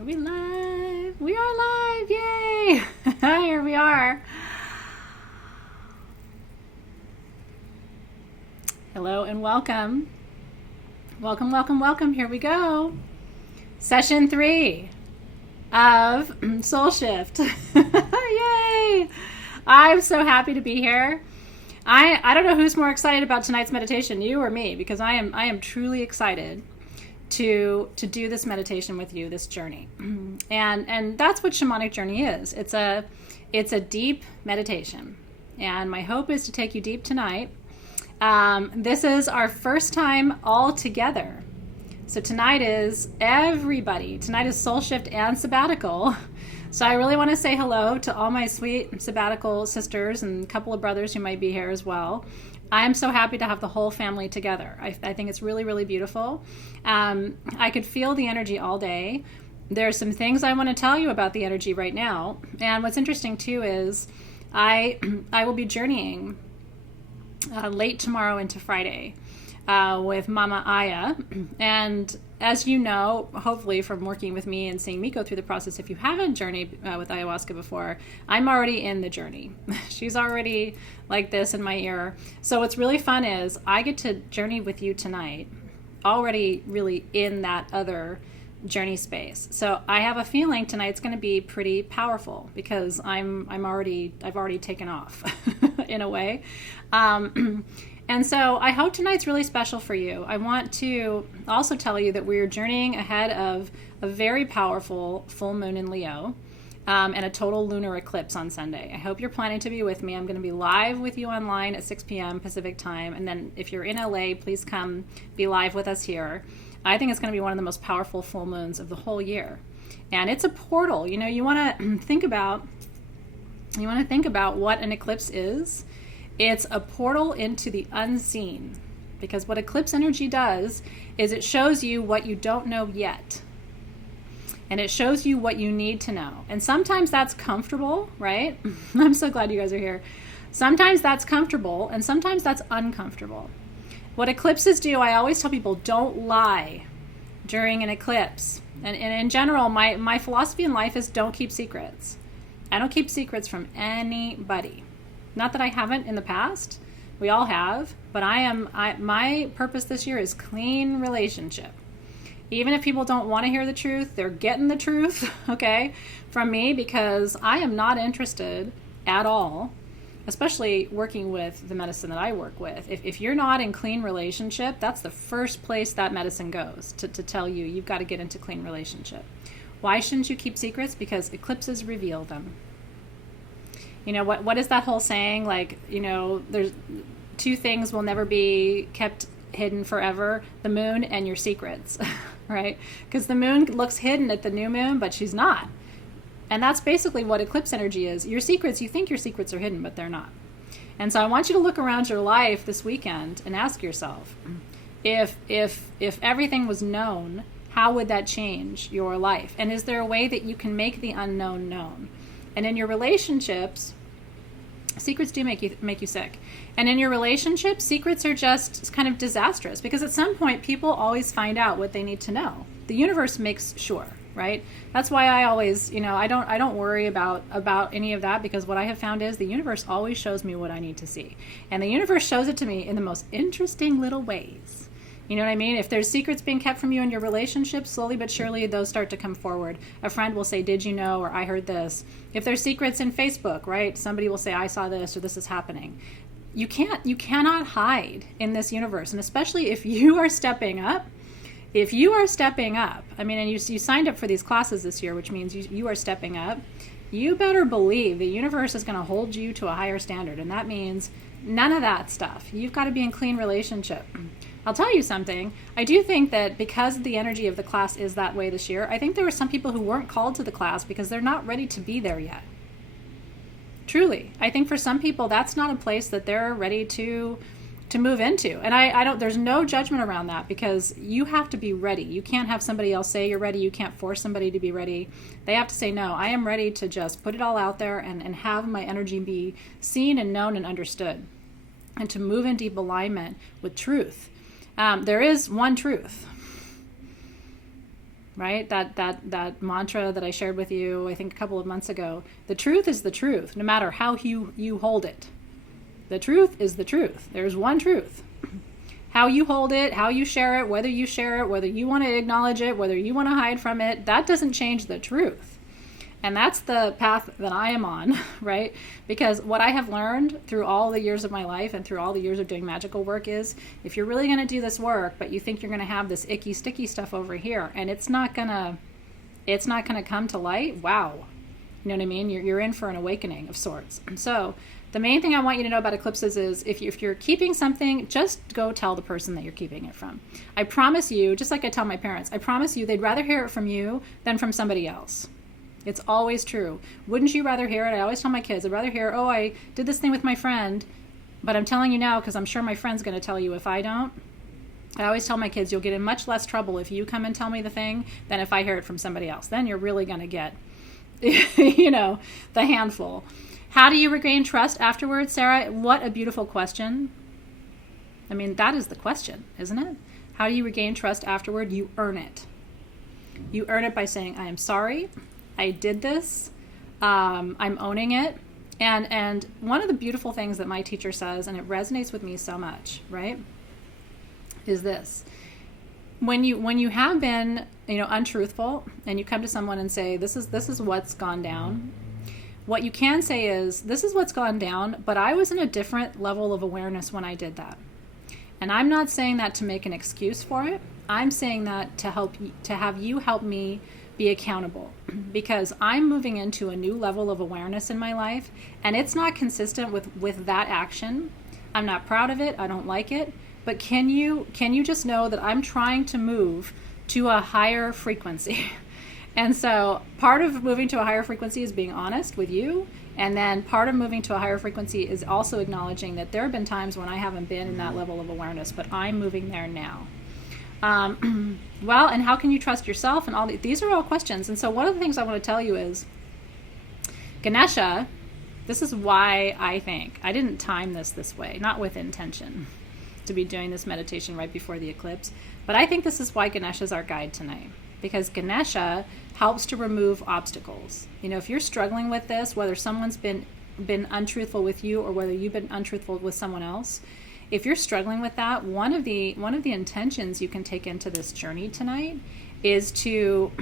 Are we live? We are live! Yay! Here we are. Hello and welcome. Welcome, welcome, welcome. Here we go. Session 3 of Soul Shift. Yay! I'm so happy to be here. I don't know who's more excited about tonight's meditation, you or me, because I am truly excited to do this meditation with you, this journey. And that's what shamanic journey is. It's a deep meditation. And my hope is to take you deep tonight. This is our first time all together. So tonight is everybody. Tonight is Soul Shift and Sabbatical. So I really want to say hello to all my sweet Sabbatical sisters and a couple of brothers who might be here as well. I am so happy to have the whole family together. I think it's really, really beautiful. I could feel the energy all day. There's some things I want to tell you about the energy right now. And what's interesting too is I will be journeying late tomorrow into Friday with Mama Aya. And as you know, hopefully from working with me and seeing me go through the process, if you haven't journeyed with ayahuasca before, I'm already in the journey. She's already like this in my ear. So what's really fun is I get to journey with you tonight, already really in that other journey space. So I have a feeling tonight's going to be pretty powerful because I've already taken off in a way. And so I hope tonight's really special for you. I want to also tell you that we're journeying ahead of a very powerful full moon in Leo and a total lunar eclipse on Sunday. I hope you're planning to be with me. I'm going to be live with you online at 6 p.m. Pacific time. And then if you're in LA, please come be live with us here. I think it's going to be one of the most powerful full moons of the whole year. And it's a portal. You know, you want to think about what an eclipse is. It's a portal into the unseen, because what eclipse energy does is it shows you what you don't know yet. And it shows you what you need to know. And sometimes that's comfortable, right? I'm so glad you guys are here. Sometimes that's comfortable, and sometimes that's uncomfortable. What eclipses do, I always tell people, don't lie during an eclipse. And in general, my philosophy in life is don't keep secrets. I don't keep secrets from anybody. Not that I haven't in the past. We all have. But my purpose this year is clean relationship. Even if people don't want to hear the truth, they're getting the truth, okay, from me, because I am not interested at all, especially working with the medicine that I work with. If you're not in clean relationship, that's the first place that medicine goes, to tell you you've got to get into clean relationship. Why shouldn't you keep secrets? Because eclipses reveal them. You know, what is that whole saying? Like, you know, there's two things will never be kept hidden forever: the moon and your secrets, right? Because the moon looks hidden at the new moon, but she's not. And that's basically what eclipse energy is. Your secrets, you think your secrets are hidden, but they're not. And so I want you to look around your life this weekend and ask yourself, if everything was known, how would that change your life? And is there a way that you can make the unknown known? And in your relationships, secrets do make you sick. And in your relationships, secrets are just kind of disastrous, because at some point people always find out what they need to know. The universe makes sure, right? That's why I always, you know, I don't worry about any of that, because what I have found is the universe always shows me what I need to see. And the universe shows it to me in the most interesting little ways. You know what I mean? If there's secrets being kept from you in your relationship, slowly but surely those start to come forward. A friend will say, did you know? Or I heard this. If there's secrets in Facebook, right? Somebody will say, I saw this, or this is happening. You cannot hide in this universe. And especially if you are stepping up. I mean, and you signed up for these classes this year, which means you are stepping up. You better believe the universe is going to hold you to a higher standard. And that means none of that stuff. You've got to be in clean relationship. I'll tell you something. I do think that because the energy of the class is that way this year, I think there were some people who weren't called to the class because they're not ready to be there yet. Truly. I think for some people, that's not a place that they're ready to move into. And I don't, there's no judgment around that, because you have to be ready. You can't have somebody else say you're ready. You can't force somebody to be ready. They have to say, no, I am ready to just put it all out there and have my energy be seen and known and understood, and to move in deep alignment with truth. There is one truth. right? That mantra that I shared with you, I think a couple of months ago. The truth is the truth, no matter how you hold it. The truth is the truth. There's one truth. How you hold it, how you share it, whether you want to acknowledge it, whether you want to hide from it, that doesn't change the truth. And that's the path that I am on, right? Because what I have learned through all the years of my life and through all the years of doing magical work is, if you're really going to do this work, but you think you're going to have this icky, sticky stuff over here, and it's not going to come to light, wow. You know what I mean? You're in for an awakening of sorts. And so the main thing I want you to know about eclipses is if you're keeping something, just go tell the person that you're keeping it from. I promise you, just like I tell my parents, I promise you they'd rather hear it from you than from somebody else. It's always true. Wouldn't you rather hear it? I always tell my kids, I'd rather hear, oh, I did this thing with my friend, but I'm telling you now because I'm sure my friend's going to tell you if I don't. I always tell my kids, you'll get in much less trouble if you come and tell me the thing than if I hear it from somebody else. Then you're really going to get, the handful. How do you regain trust afterwards, Sarah? What a beautiful question. I mean, that is the question, isn't it? How do you regain trust afterward? You earn it. You earn it by saying, I am sorry. I did this. I'm owning it. And one of the beautiful things that my teacher says, and it resonates with me so much, right, is this. When you have been, untruthful, and you come to someone and say, this is what's gone down, what you can say is, this is what's gone down, but I was in a different level of awareness when I did that. And I'm not saying that to make an excuse for it. I'm saying that to have you help me be accountable, because I'm moving into a new level of awareness in my life, and it's not consistent with that action. I'm not proud of it. I don't like it. But can you just know that I'm trying to move to a higher frequency? And so part of moving to a higher frequency is being honest with you. And then part of moving to a higher frequency is also acknowledging that there have been times when I haven't been in that level of awareness, but I'm moving there now. Well, and how can you trust yourself? And all these are all questions. And so one of the things I want to tell you is Ganesha, this is why I think, I didn't time this way, not with intention to be doing this meditation right before the eclipse, but I think this is why Ganesha is our guide tonight. Because Ganesha helps to remove obstacles. If you're struggling with this, whether someone's been untruthful with you or whether you've been untruthful with someone else, if you're struggling with that, one of the intentions you can take into this journey tonight is to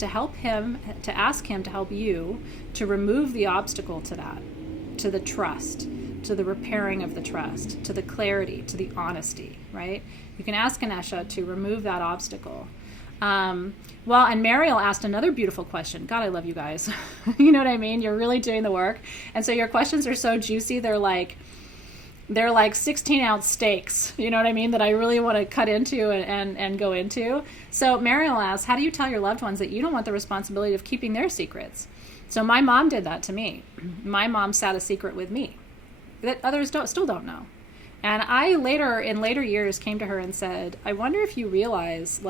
help him, to ask him to help you to remove the obstacle to that, to the trust, to the repairing of the trust, to the clarity, to the honesty, right? You can ask Ganesha to remove that obstacle. Well, and Mariel asked another beautiful question. God, I love you guys. You know what I mean? You're really doing the work. And so your questions are so juicy. They're like 16-ounce steaks, you know what I mean, that I really want to cut into and go into. So Mariel asked, how do you tell your loved ones that you don't want the responsibility of keeping their secrets? So my mom did that to me. My mom sat a secret with me that others still don't know. And I in later years came to her and said, I wonder if you realize,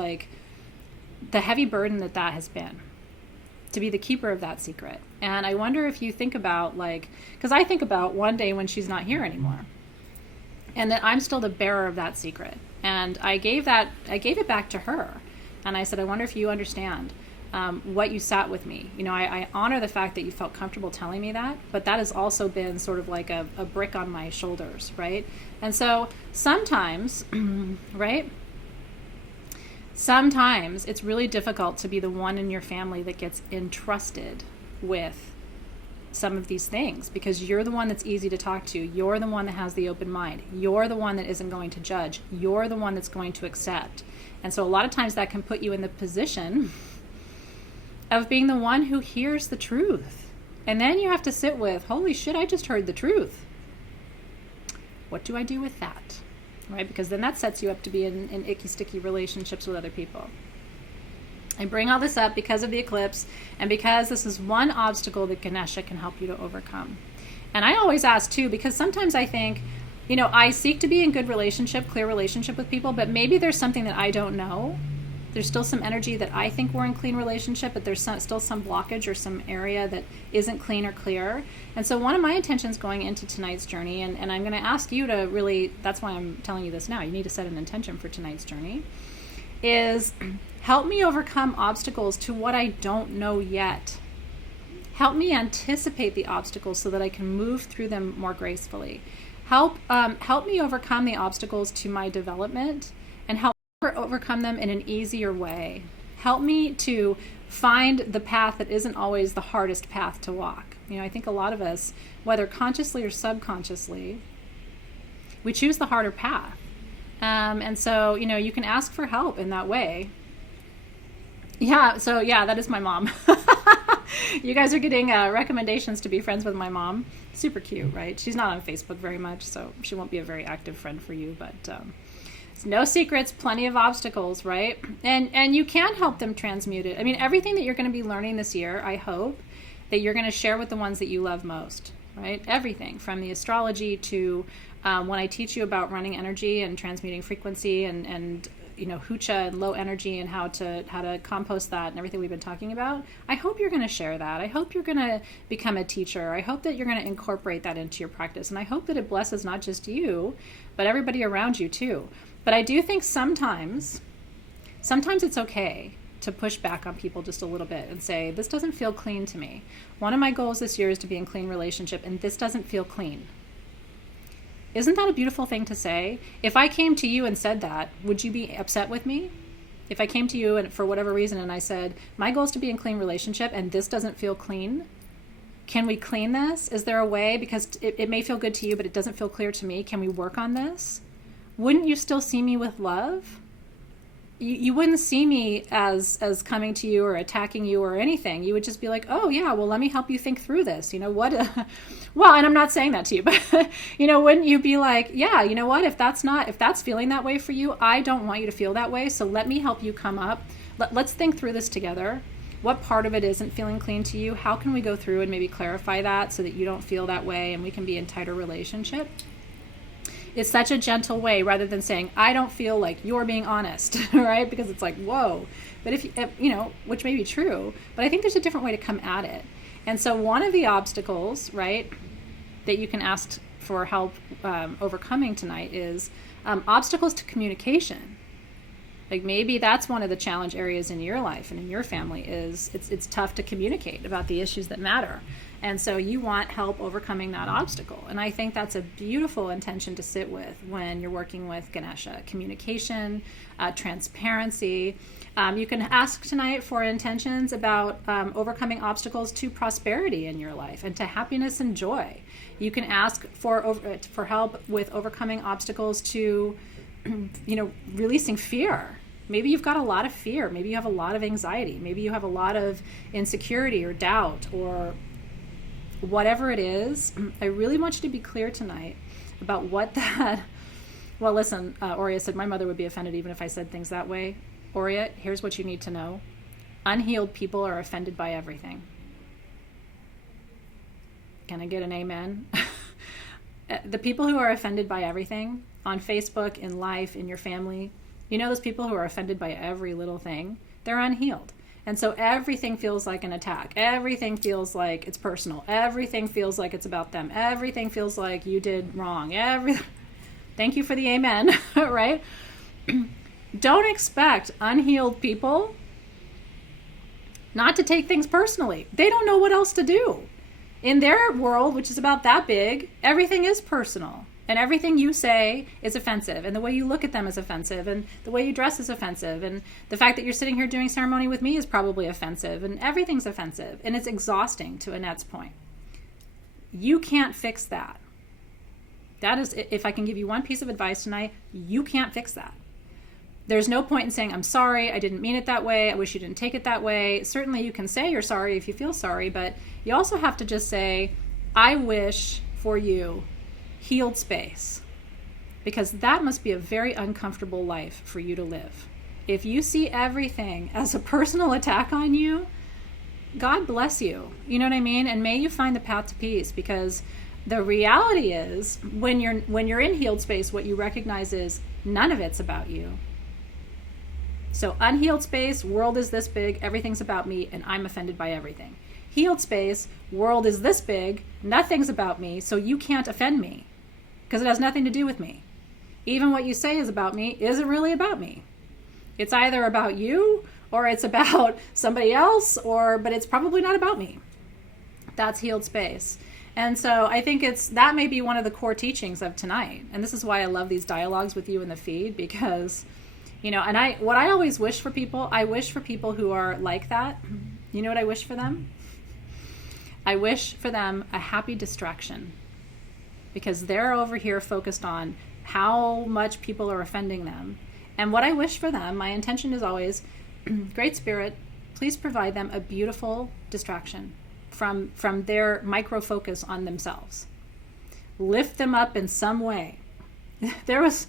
the heavy burden that has been to be the keeper of that secret. And I wonder if you think about, because I think about one day when she's not here anymore, and that I'm still the bearer of that secret. And I gave it back to her. And I said, I wonder if you understand what you sat with me. I honor the fact that you felt comfortable telling me that, but that has also been sort of like a brick on my shoulders, right? And so sometimes, right? Sometimes it's really difficult to be the one in your family that gets entrusted with some of these things, because you're the one that's easy to talk to. You're the one that has the open mind. You're the one that isn't going to judge. You're the one that's going to accept. And so a lot of times that can put you in the position of being the one who hears the truth. And then you have to sit with, holy shit, I just heard the truth. What do I do with that? Right? Because then that sets you up to be in icky, sticky relationships with other people. I bring all this up because of the eclipse and because this is one obstacle that Ganesha can help you to overcome. And I always ask too, because sometimes I think, I seek to be in good relationship, clear relationship with people, but maybe there's something that I don't know. There's still some energy that I think we're in clean relationship, but there's still some blockage or some area that isn't clean or clear. And so one of my intentions going into tonight's journey, and I'm going to ask you to really, that's why I'm telling you this now, you need to set an intention for tonight's journey, is help me overcome obstacles to what I don't know yet. Help me anticipate the obstacles so that I can move through them more gracefully. Help me overcome the obstacles to my development, and help me overcome them in an easier way. Help me to find the path that isn't always the hardest path to walk. I think a lot of us, whether consciously or subconsciously, we choose the harder path. And so, you can ask for help in that way. Yeah, so yeah, that is my mom. You guys are getting recommendations to be friends with my mom. Super cute, right? She's not on Facebook very much, so she won't be a very active friend for you, but it's no secrets, plenty of obstacles, right? And you can help them transmute it. I mean, everything that you're going to be learning this year, I hope that you're going to share with the ones that you love most, right? Everything from the astrology to when I teach you about running energy and transmuting frequency and hucha and low energy and how to compost that and everything we've been talking about. I hope you're going to share that. I hope you're going to become a teacher. I hope that you're going to incorporate that into your practice. And I hope that it blesses not just you, but everybody around you too. But I do think sometimes it's okay to push back on people just a little bit and say, this doesn't feel clean to me. One of my goals this year is to be in clean relationship, and this doesn't feel clean. Isn't that a beautiful thing to say? If I came to you and said that, would you be upset with me? If I came to you and for whatever reason and I said, my goal is to be in clean relationship and this doesn't feel clean, can we clean this? Is there a way? Because it may feel good to you, but it doesn't feel clear to me. Can we work on this? Wouldn't you still see me with love? You wouldn't see me as coming to you or attacking you or anything. You would just be like, oh yeah, well, let me help you think through this. Well, and I'm not saying that to you, but wouldn't you be like, yeah, you know what, if that's feeling that way for you, I don't want you to feel that way. So let me help you come up. Let's think through this together. What part of it isn't feeling clean to you? How can we go through and maybe clarify that so that you don't feel that way and we can be in tighter relationship? It's such a gentle way rather than saying, I don't feel like you're being honest, right? Because it's like, whoa. But if which may be true, but I think there's a different way to come at it. And so one of the obstacles, right, that you can ask for help overcoming tonight is obstacles to communication. Like maybe that's one of the challenge areas in your life and in your family is it's tough to communicate about the issues that matter. And so you want help overcoming that obstacle. And I think that's a beautiful intention to sit with when you're working with Ganesha. Communication, transparency. You can ask tonight for intentions about overcoming obstacles to prosperity in your life and to happiness and joy. You can ask for help with overcoming obstacles to releasing fear. Maybe you've got a lot of fear. Maybe you have a lot of anxiety. Maybe you have a lot of insecurity or doubt or whatever it is. I really want you to be clear tonight about what that... Well, listen, Aurea said, my mother would be offended even if I said things that way. Aurea, here's what you need to know. Unhealed people are offended by everything. Can I get an amen? The people who are offended by everything on Facebook, in life, in your family, those people who are offended by every little thing, they're unhealed. And so everything feels like an attack. Everything feels like it's personal. Everything feels like it's about them. Everything feels like you did wrong. Thank you for the amen, right? Don't expect unhealed people not to take things personally. They don't know what else to do. In their world, which is about that big, everything is personal. And everything you say is offensive. And the way you look at them is offensive. And the way you dress is offensive. And the fact that you're sitting here doing ceremony with me is probably offensive. And everything's offensive. And it's exhausting, to Annette's point. You can't fix that. That is, if I can give you one piece of advice tonight, you can't fix that. There's no point in saying, I'm sorry, I didn't mean it that way, I wish you didn't take it that way. Certainly you can say you're sorry if you feel sorry, but you also have to just say, I wish for you healed space, because that must be a very uncomfortable life for you to live. If you see everything as a personal attack on you, God bless you. You know what I mean? And may you find the path to peace, because the reality is when you're in healed space, what you recognize is none of it's about you. So unhealed space, world is this big, everything's about me, and I'm offended by everything. Healed space, world is this big, nothing's about me, so you can't offend me, because it has nothing to do with me. Even what you say is about me isn't really about me. It's either about you or it's about somebody else, but it's probably not about me. That's healed space. And so I think that may be one of the core teachings of tonight. And this is why I love these dialogues with you in the feed, because, and what I always wish for people, I wish for people who are like that. You know what I wish for them? I wish for them a happy distraction, because they're over here focused on how much people are offending them. And what I wish for them, my intention is always, Great Spirit, please provide them a beautiful distraction from their micro focus on themselves. Lift them up in some way. There was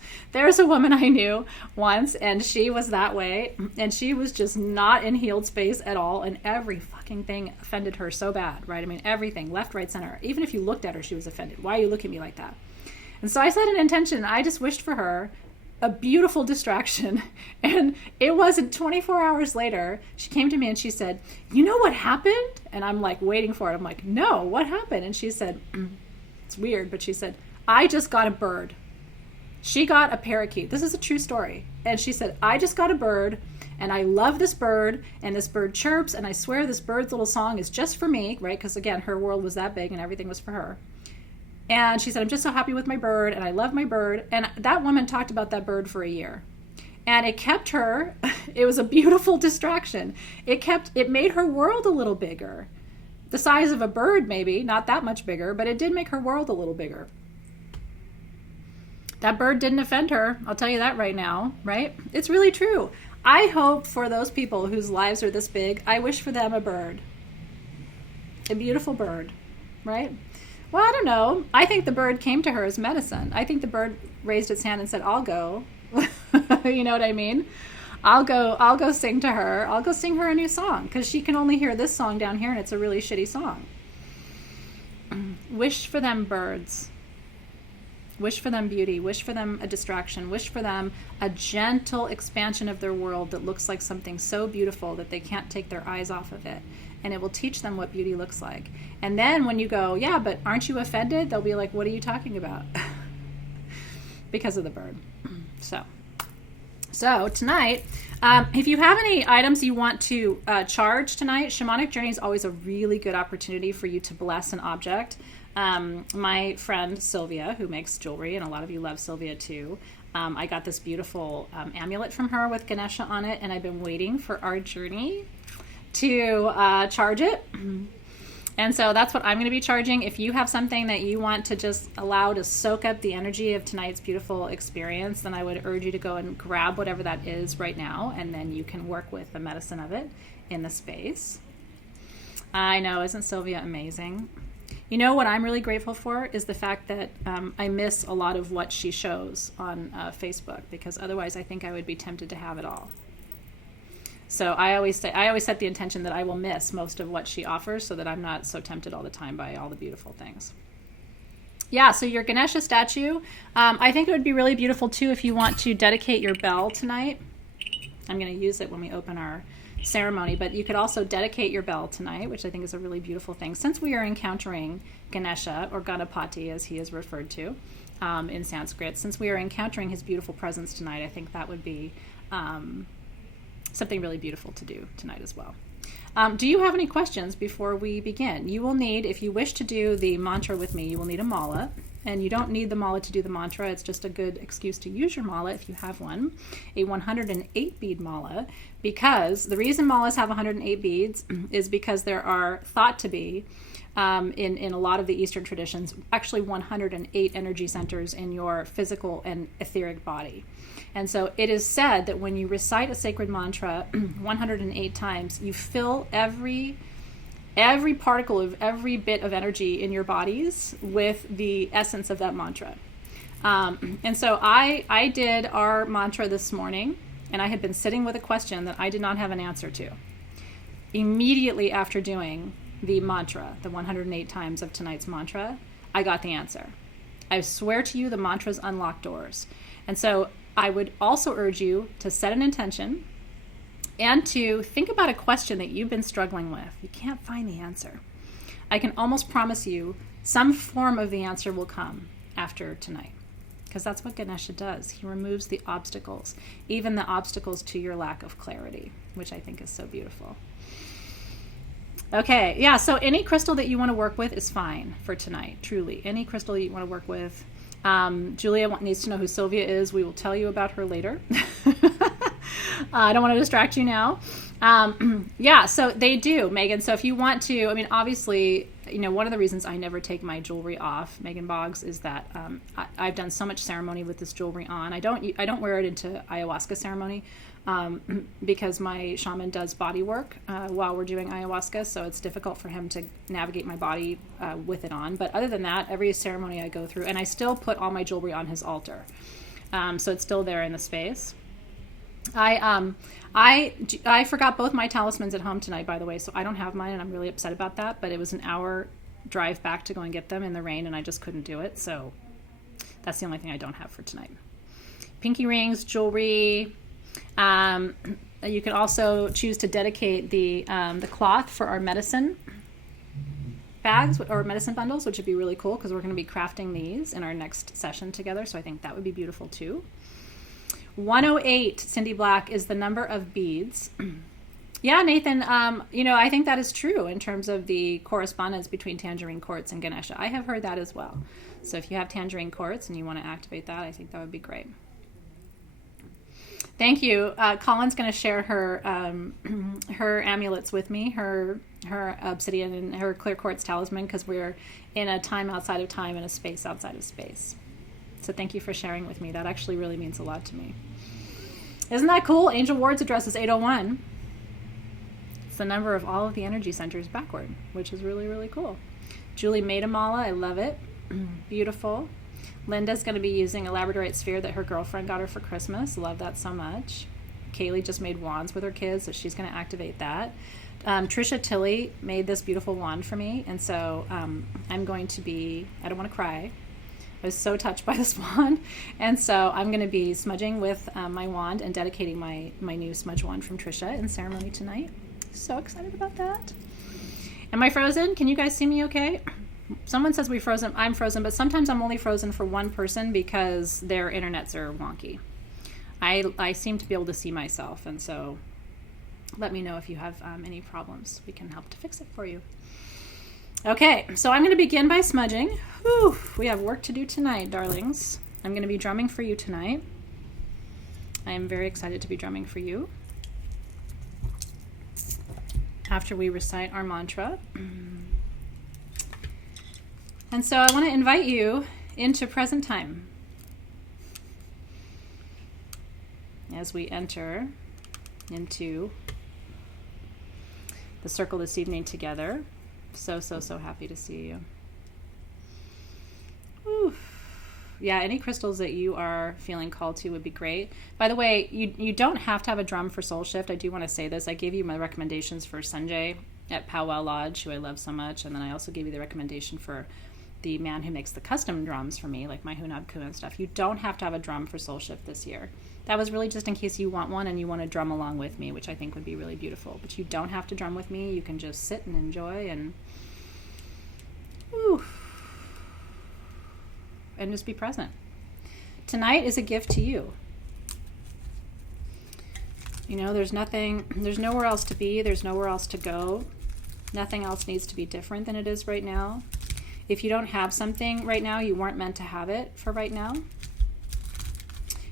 a woman I knew once, and she was that way, and she was just not in healed space at all, and every fucking thing offended her so bad, right? I mean, everything, left, right, center. Even if you looked at her, she was offended. Why are you looking at me like that? And so I set an intention. I just wished for her a beautiful distraction. And it wasn't 24 hours later, she came to me and she said, you know what happened? And I'm like waiting for it. I'm like, no, what happened? And she said, it's weird, but she said, I just got a bird. She got a parakeet. This is a true story. And she said, I just got a bird, and I love this bird, and this bird chirps, and I swear this bird's little song is just for me, right? Because again, her world was that big and everything was for her. And she said, I'm just so happy with my bird, and I love my bird. And that woman talked about that bird for a year. And it kept her, it was a beautiful distraction. It made her world a little bigger. The size of a bird, maybe, not that much bigger, but it did make her world a little bigger. That bird didn't offend her. I'll tell you that right now, right? It's really true. I hope for those people whose lives are this big, I wish for them a bird. A beautiful bird, right? Well, I don't know. I think the bird came to her as medicine. I think the bird raised its hand and said, I'll go. You know what I mean? I'll go sing to her. I'll go sing her a new song, because she can only hear this song down here, and it's a really shitty song. Wish for them birds. Wish for them beauty. Wish for them a distraction. Wish for them a gentle expansion of their world that looks like something so beautiful that they can't take their eyes off of it. And it will teach them what beauty looks like. And then when you go, yeah, but aren't you offended? They'll be like, what are you talking about? Because of the bird. So tonight, if you have any items you want to charge tonight, Shamanic Journey is always a really good opportunity for you to bless an object. My friend Sylvia, who makes jewelry, and a lot of you love Sylvia too, I got this beautiful amulet from her with Ganesha on it, and I've been waiting for our journey to charge it. And so that's what I'm going to be charging. If you have something that you want to just allow to soak up the energy of tonight's beautiful experience, then I would urge you to go and grab whatever that is right now, and then you can work with the medicine of it in the space. I know, isn't Sylvia amazing? You know what I'm really grateful for is the fact that I miss a lot of what she shows on Facebook, because otherwise I think I would be tempted to have it all. So I always set the intention that I will miss most of what she offers, so that I'm not so tempted all the time by all the beautiful things. Yeah, so your Ganesha statue, I think it would be really beautiful too if you want to dedicate your bell tonight. I'm going to use it when we open our ceremony, but you could also dedicate your bell tonight, which I think is a really beautiful thing. Since we are encountering Ganesha, or Ganapati as he is referred to in Sanskrit, since we are encountering his beautiful presence tonight, I think that would be something really beautiful to do tonight as well. Do you have any questions before we begin? You will need, if you wish to do the mantra with me, you will need a mala. And you don't need the mala to do the mantra. It's just a good excuse to use your mala if you have one. A 108 bead mala, because the reason malas have 108 beads is because there are thought to be, in a lot of the Eastern traditions, actually 108 energy centers in your physical and etheric body. And so it is said that when you recite a sacred mantra 108 times, you fill every particle of every bit of energy in your bodies with the essence of that mantra. And so I did our mantra this morning, and I had been sitting with a question that I did not have an answer to. Immediately after doing the mantra, the 108 times of tonight's mantra, I got the answer. I swear to you, the mantras unlock doors. And so I would also urge you to set an intention and to think about a question that you've been struggling with. You can't find the answer. I can almost promise you some form of the answer will come after tonight, because that's what Ganesha does. He removes the obstacles, even the obstacles to your lack of clarity, which I think is so beautiful. Okay, yeah, so any crystal that you want to work with is fine for tonight, truly. Any crystal you want to work with. Julia needs to know who Sylvia is. We will tell you about her later. I don't want to distract you now. Yeah, so they do, Megan. So if you want to, I mean, obviously, you know, one of the reasons I never take my jewelry off, Megan Boggs, is that I've done so much ceremony with this jewelry on. I don't wear it into ayahuasca ceremony because my shaman does body work while we're doing ayahuasca, so it's difficult for him to navigate my body with it on. But other than that, every ceremony I go through, and I still put all my jewelry on his altar, so it's still there in the space. I forgot both my talismans at home tonight, by the way, so I don't have mine, and I'm really upset about that, but it was an hour drive back to go and get them in the rain, and I just couldn't do it, so that's the only thing I don't have for tonight. Pinky rings, jewelry. You can also choose to dedicate the cloth for our medicine bags or medicine bundles, which would be really cool because we're going to be crafting these in our next session together, so I think that would be beautiful too. 108, Cindy Black, is the number of beads. Yeah, Nathan, you know, I think that is true in terms of the correspondence between tangerine quartz and Ganesha. I have heard that as well. So if you have tangerine quartz and you want to activate that, I think that would be great. Thank you. Colin's going to share her her amulets with me, her obsidian and her clear quartz talisman, because we're in a time outside of time and a space outside of space. So thank you for sharing with me. That actually really means a lot to me. Isn't that cool? Angel Ward's address is 801. It's the number of all of the energy centers backward, which is really, really cool. Julie made a mala. I love it. Beautiful. Linda's going to be using a labradorite sphere that her girlfriend got her for Christmas. Love that so much. Kaylee just made wands with her kids, so she's going to activate that. Trisha Tilley made this beautiful wand for me, and so I'm going to be, I don't want to cry. I was so touched by this wand, and so I'm going to be smudging with my wand and dedicating my new smudge wand from Trisha in ceremony tonight. So excited about that. Am I frozen? Can you guys see me okay? Someone says we frozen. I'm frozen, but sometimes I'm only frozen for one person because their internets are wonky. I seem to be able to see myself, and so let me know if you have any problems. We can help to fix it for you. Okay, so I'm going to begin by smudging. Whew, we have work to do tonight, darlings. I'm going to be drumming for you tonight. I am very excited to be drumming for you. After we recite our mantra. And so I want to invite you into present time as we enter into the circle this evening together. So happy to see you. Whew. Yeah, any crystals that you are feeling called to would be great. By the way, you don't have to have a drum for Soul Shift. I do want to say this. I gave you my recommendations for Sanjay at Powwow Lodge, who I love so much. And then I also gave you the recommendation for the man who makes the custom drums for me, like my Hunab Ku and stuff. You don't have to have a drum for Soul Shift this year. That was really just in case you want one and you want to drum along with me, which I think would be really beautiful. But you don't have to drum with me. You can just sit and enjoy and just be present. Tonight is a gift to you. You know, there's nowhere else to be. There's nowhere else to go. Nothing else needs to be different than it is right now. If you don't have something right now, you weren't meant to have it for right now.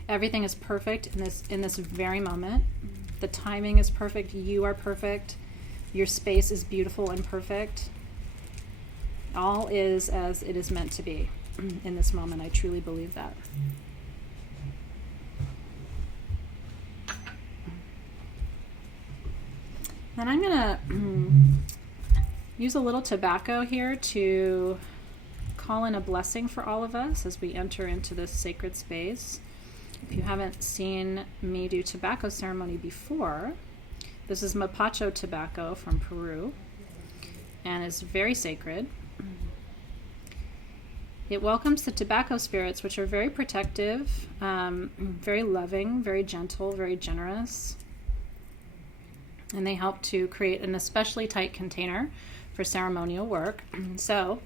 Everything is perfect in this very moment. The timing is perfect. You are perfect. Your space is beautiful and perfect. All is as it is meant to be in this moment. I truly believe that. Then I'm going to use a little tobacco here to call in a blessing for all of us as we enter into this sacred space. If you haven't seen me do tobacco ceremony before, this is Mapacho tobacco from Peru, and it's very sacred. It welcomes the tobacco spirits, which are very protective, very loving, very gentle, very generous, and they help to create an especially tight container for ceremonial work. So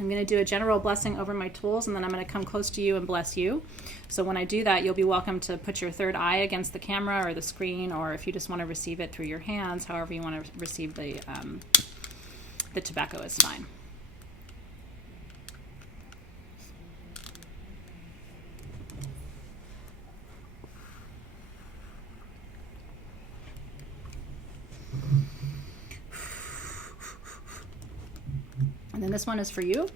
I'm going to do a general blessing over my tools, and then I'm going to come close to you and bless you. So when I do that, you'll be welcome to put your third eye against the camera or the screen, or if you just want to receive it through your hands, however you want to receive the tobacco is fine. And then this one is for you.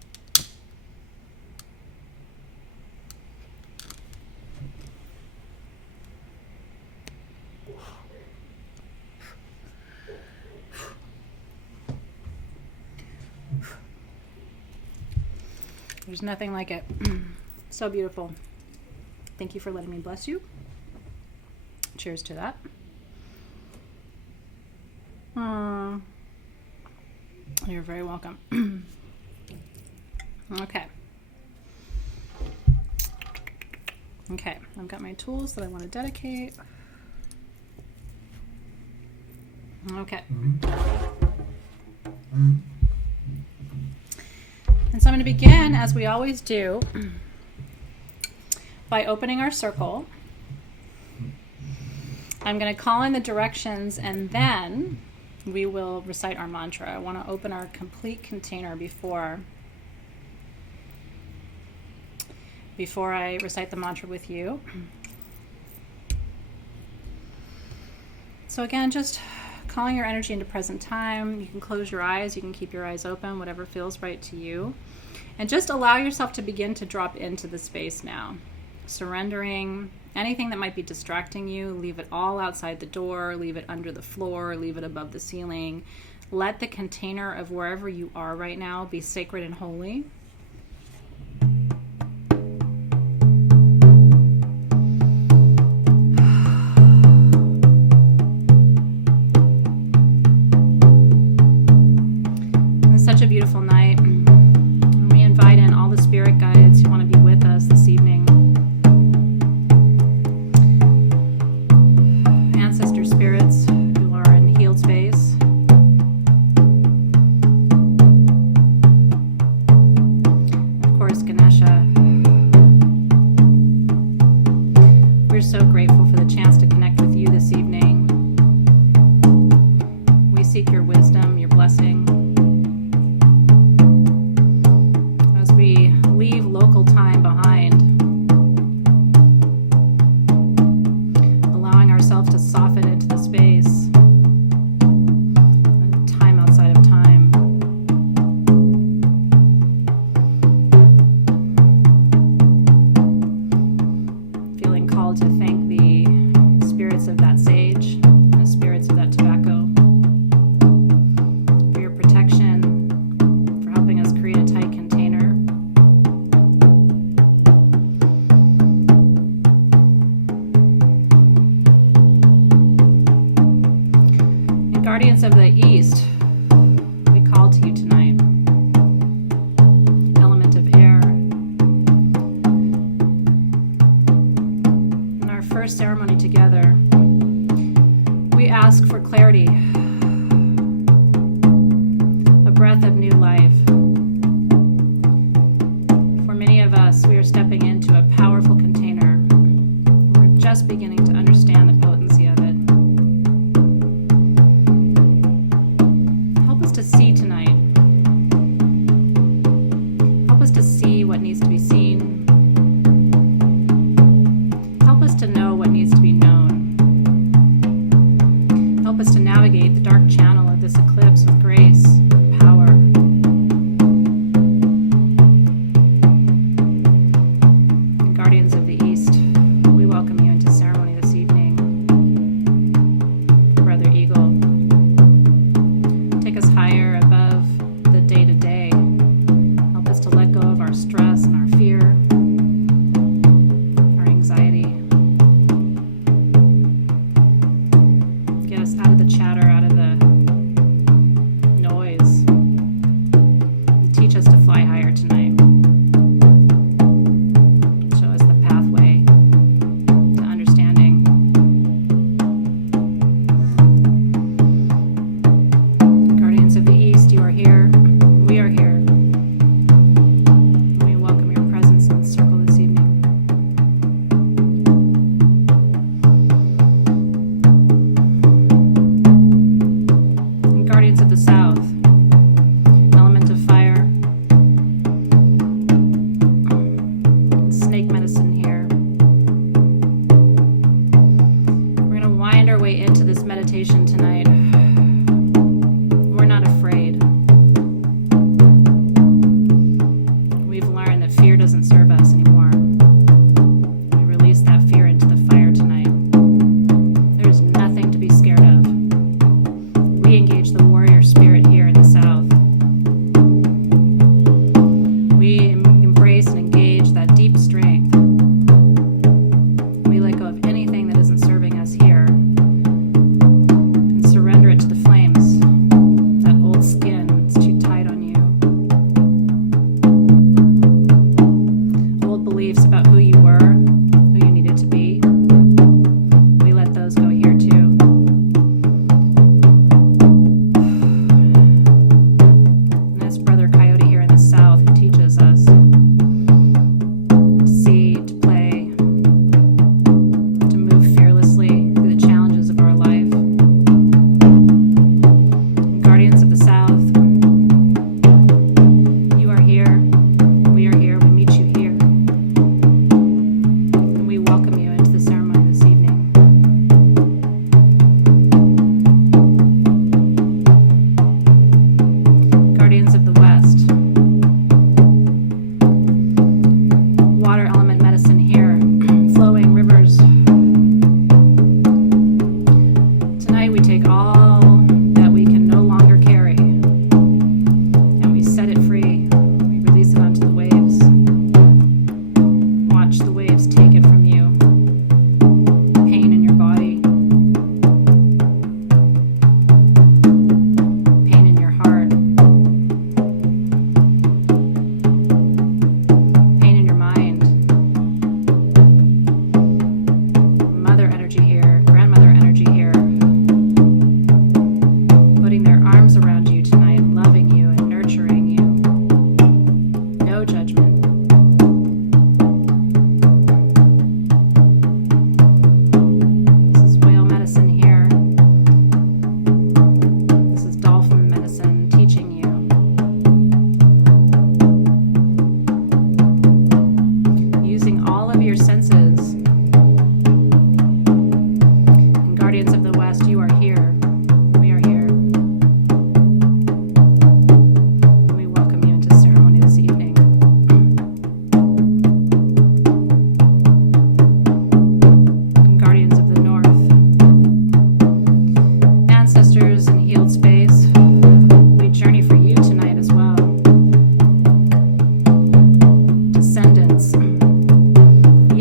There's nothing like it. So beautiful. Thank you for letting me bless you. Cheers to that. You're very welcome. Okay. Okay, I've got my tools that I want to dedicate. Okay. And so I'm going to begin, as we always do, by opening our circle. I'm going to call in the directions, and then we will recite our mantra. I want to open our complete container before I recite the mantra with you. So again, just calling your energy into present time. You can close your eyes, you can keep your eyes open, whatever feels right to you. And just allow yourself to begin to drop into the space now. Surrendering anything that might be distracting you. Leave it all outside the door, leave it under the floor, leave it above the ceiling. Let the container of wherever you are right now be sacred and holy. It's such a beautiful night. We invite in all the spirit guides who want to be with us this evening. Ancestor spirits who are in healed space. Of course, Ganesha. We're so grateful for the chance to connect with you this evening. We seek your wisdom, your blessing. As we leave local time behind, allowing ourselves to soften into the space, time outside of time. Feeling called to thank the spirits of that sage, the spirits of that tobacco, for your protection, for helping us create a tight container. And guardians of the East, we call to you tonight. Element of air. In our first ceremony together, we ask for clarity, a breath of new life. For many of us, we are stepping into a powerful container. We're just beginning to understand the potency of it. Help us to see tonight. Help us to see what needs to be seen. Help us to know what needs to be known. Help us to navigate the dark channel of this eclipse with grace, power. And guardians of the East, we welcome you into ceremony this evening. Brother Eagle, take us higher above the day-to-day. Help us to let go of our stress and our fear, our anxiety. Get us out of the chatter, out of the noise. And teach us to fly higher tonight. Show us the path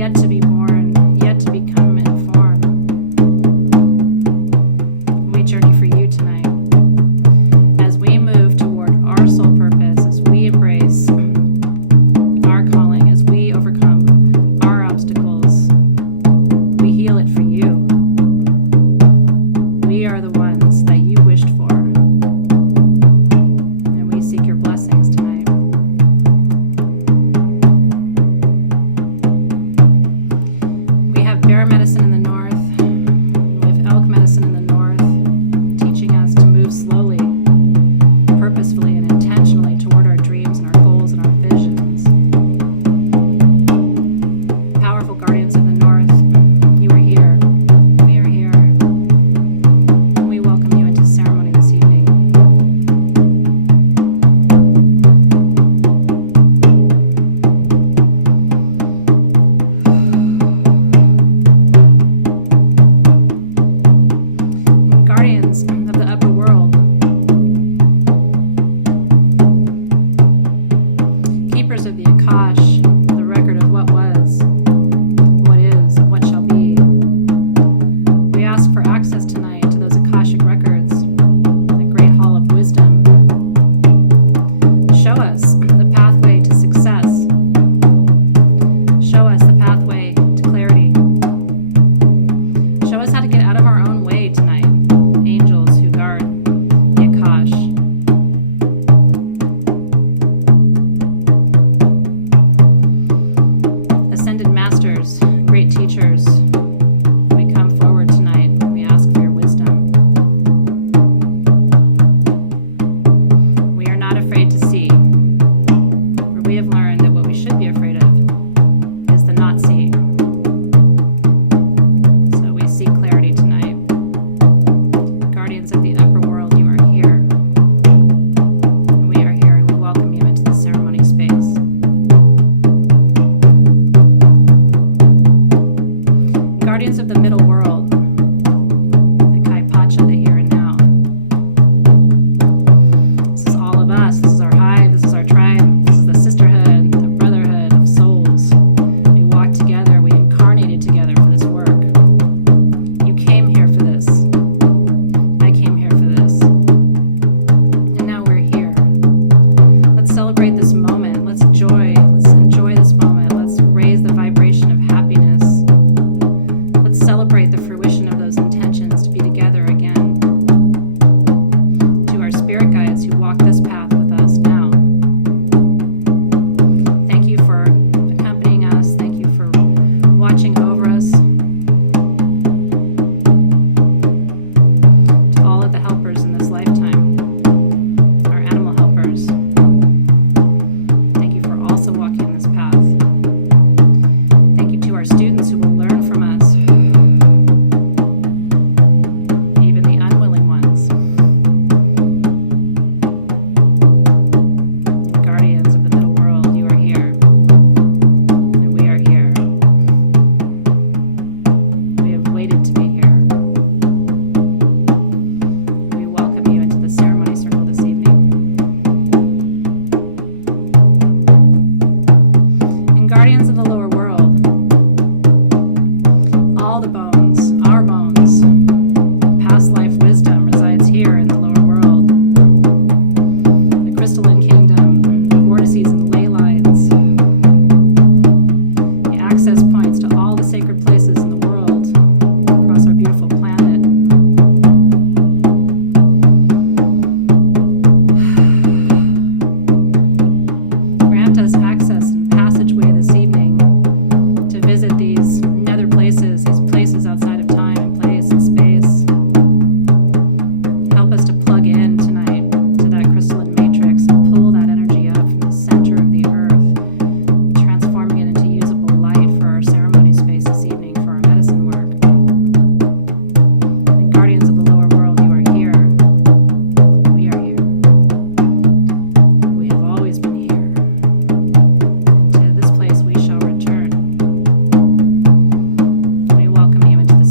yet to be born, yet to become informed. We journey for you tonight as we move toward our soul purpose, as we embrace our calling, as we overcome our obstacles. We heal it for you. We are the ones that you wished for, and we seek your blessings tonight. We have bear medicine in the north. We have elk medicine in the north, teaching us to move slowly, purposefully, and intentionally toward our dreams and our goals and our visions. Powerful guardians of the north, you are here. We are here. We welcome you into ceremony this evening. Guardians of the upper world, keepers of the Akash, the record of what was, what is, and what shall be. We ask for access tonight to those Akashic records, the great hall of wisdom. Show us the pathway to success. Show us the pathway to clarity. Show us how to get out of our own way tonight. Angels who guard the Akash. Ascended masters, great teachers, we come forward tonight. We ask for your wisdom. We are not afraid to see, for we have learned that what we should be afraid of is the not seeing. So we seek clarity tonight. Guardians of the upper world, you are here. And we are here, and we welcome you into the ceremony space. Guardians of the middle world, the Kai Pacha, the here and now. This is all of us. This is our hive. This is our tribe. This is the sisterhood, the brotherhood of souls. We walked together. We incarnated together for this work. You came here for this. I came here for this. And now we're here. Let's celebrate this moment. Let's enjoy this moment. Let's raise the vibration of happiness. Let's celebrate the fruition of those intentions to be together again. To our spirit guides who walk this path with us now, thank you for accompanying us. Thank you for watching over us. To all of the helpers in this lifetime, our animal helpers, thank you for also walking this path. Thank you to our students who will learn from us, even the unwilling ones. Guardians of the middle world, you are here, and we are here. We have waited to be here. We welcome you into the ceremony circle this evening. And guardians of the lower world, all the bones, our bones, past life wisdom resides here in the lower world. The crystalline kingdom, the vortices and ley lines, the access points to all the sacred places in the world across our beautiful planet. Grant us access and passageway this evening to visit these nether places, these places outside of time and place and space. Help us to plug in tonight to that crystalline matrix and pull that energy up from the center of the earth, transforming it into usable light for our ceremony space this evening for our medicine work. And guardians of the lower world, you are here. We are here. We have always been here. And to this place we shall return. We welcome you into the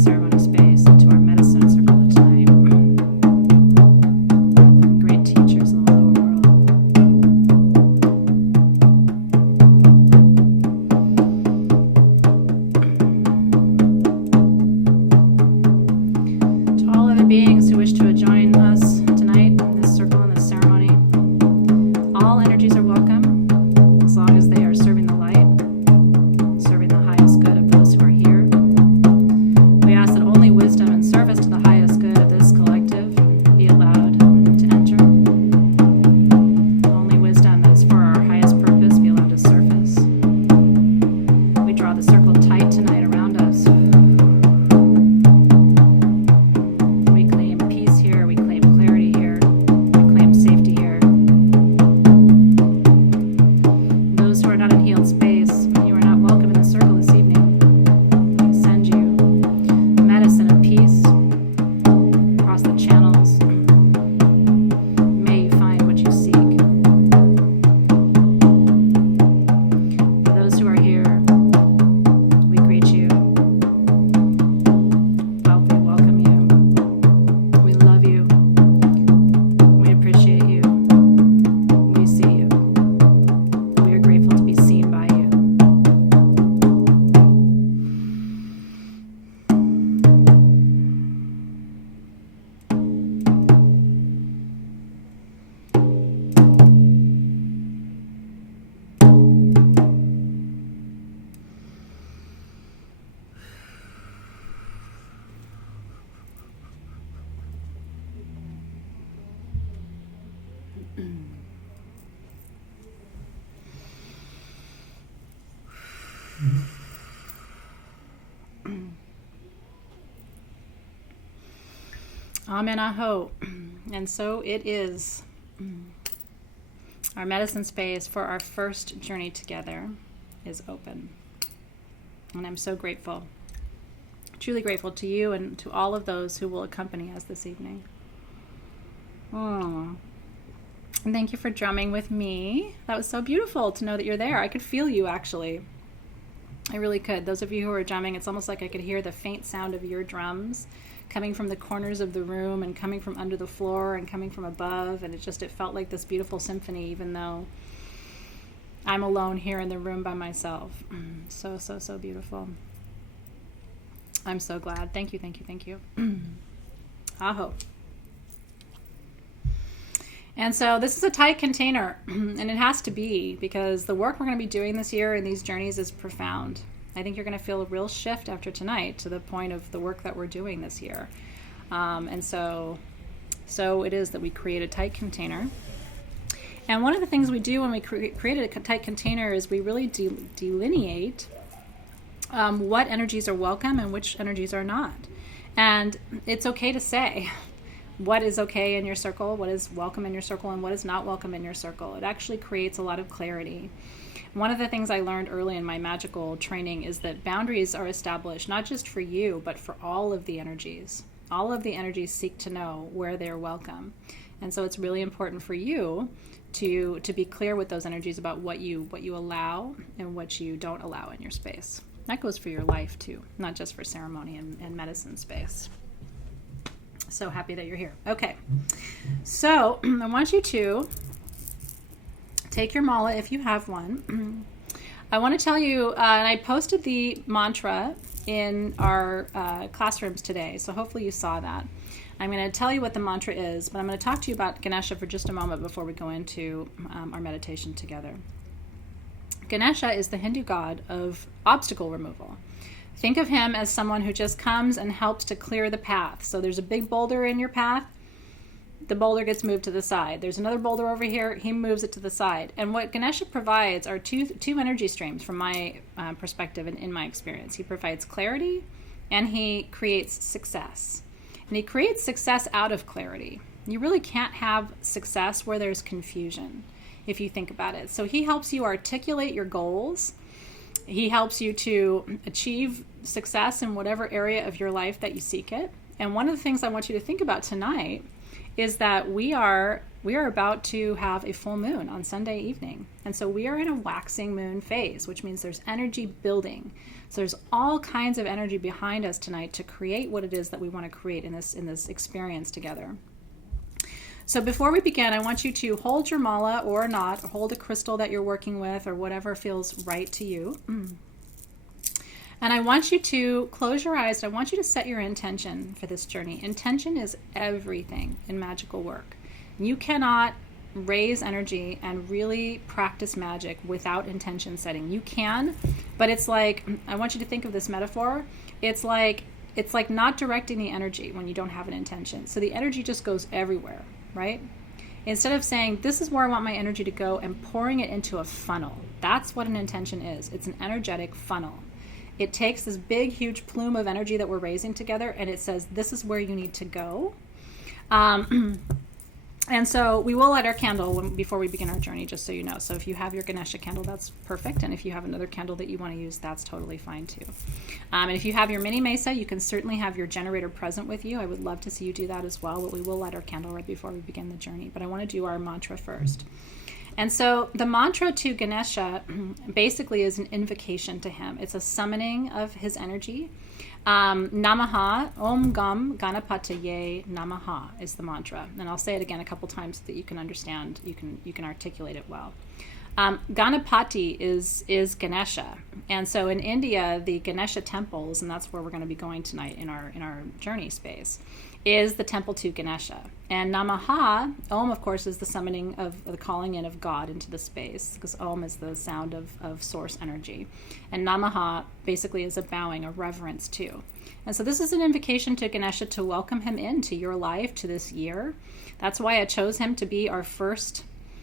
Amen aho. And so it is. Our medicine space for our first journey together is open. And I'm so grateful, truly grateful to you and to all of those who will accompany us this evening. Oh. And thank you for drumming with me. That was so beautiful to know that you're there. I could feel you, actually. I really could. Those of you who are drumming, it's almost like I could hear the faint sound of your drums coming from the corners of the room and coming from under the floor and coming from above. And it felt like this beautiful symphony, even though I'm alone here in the room by myself. So, so, so beautiful. I'm so glad. Thank you, thank you, thank you. Aho. And so this is a tight container, and it has to be, because the work we're going to be doing this year in these journeys is profound. I think you're going to feel a real shift after tonight to the point of the work that we're doing this year. And so it is that we create a tight container. And one of the things we do when we create a tight container is we really delineate what energies are welcome and which energies are not. And it's okay to say what is okay in your circle, what is welcome in your circle, and what is not welcome in your circle. It actually creates a lot of clarity. One of the things I learned early in my magical training is that boundaries are established not just for you, but for all of the energies. All of the energies seek to know where they're welcome. And so it's really important for you to be clear with those energies about what you allow and what you don't allow in your space. That goes for your life too, not just for ceremony and medicine space. So happy that you're here. Okay, so I want you to take your mala if you have one. I want to tell you, and I posted the mantra in our classrooms today, so hopefully you saw that. I'm going to tell you what the mantra is, but I'm going to talk to you about Ganesha for just a moment before we go into our meditation together. Ganesha is the Hindu god of obstacle removal. Think of him as someone who just comes and helps to clear the path. So there's a big boulder in your path, the boulder gets moved to the side. There's another boulder over here, he moves it to the side. And what Ganesha provides are two energy streams from my perspective and in my experience. He provides clarity and he creates success. And he creates success out of clarity. You really can't have success where there's confusion, if you think about it. So he helps you articulate your goals. He helps you to achieve success in whatever area of your life that you seek it. And one of the things I want you to think about tonight is that we are about to have a full moon on Sunday evening. And so we are in a waxing moon phase, which means there's energy building. So there's all kinds of energy behind us tonight to create what it is that we want to create in this experience together. So before we begin, I want you to hold your mala or not, or hold a crystal that you're working with or whatever feels right to you. And I want you to close your eyes. I want you to set your intention for this journey. Intention is everything in magical work. You cannot raise energy and really practice magic without intention setting. You can, but it's like, I want you to think of this metaphor. It's like not directing the energy when you don't have an intention. So the energy just goes everywhere, right? Instead of saying, this is where I want my energy to go, and pouring it into a funnel. That's what an intention is. It's an energetic funnel. It takes this big, huge plume of energy that we're raising together, and it says, this is where you need to go. And so we will light our candle before we begin our journey, just so you know. So if you have your Ganesha candle, that's perfect. And if you have another candle that you want to use, that's totally fine too. And if you have your mini mesa, you can certainly have your generator present with you. I would love to see you do that as well, but we will light our candle right before we begin the journey. But I want to do our mantra first. And so the mantra to Ganesha basically is an invocation to him. It's a summoning of his energy. Namaha, Om Gam Ganapataye Namaha is the mantra. And I'll say it again a couple times so that you can understand, you can articulate it well. Ganapati is Ganesha. And so in India, the Ganesha temples, and that's where we're going to be going tonight in our journey space, is the temple to Ganesha. And Namaha, Om, of course, is the summoning of the calling in of God into the space, because Om is the sound of source energy. And Namaha basically is a bowing, a reverence too. And so this is an invocation to Ganesha to welcome him into your life, to this year. That's why I chose him to be our first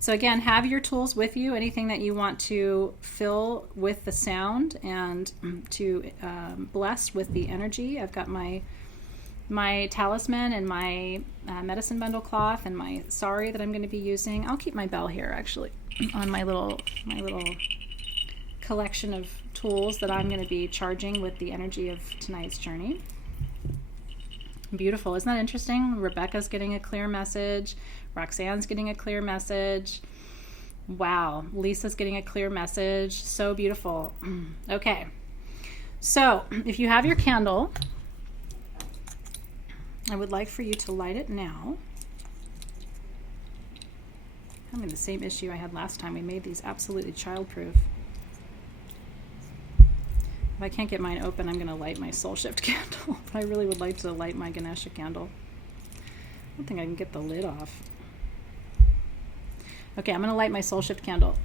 So again, have your tools with you, anything that you want to fill with the sound and to bless with the energy. I've got my talisman and my medicine bundle cloth and my sari that I'm going to be using. I'll keep my bell here actually on my little collection of tools that I'm going to be charging with the energy of tonight's journey. Beautiful. Isn't that interesting? Rebecca's getting a clear message. Roxanne's getting a clear message. Wow. Lisa's getting a clear message. So beautiful. Okay. So if you have your candle, I would like for you to light it now. I'm having the same issue I had last time. We made these absolutely childproof. If I can't get mine open, I'm going to light my soul shift candle. But I really would like to light my Ganesha candle. I don't think I can get the lid off. Okay, I'm going to light my soul shift candle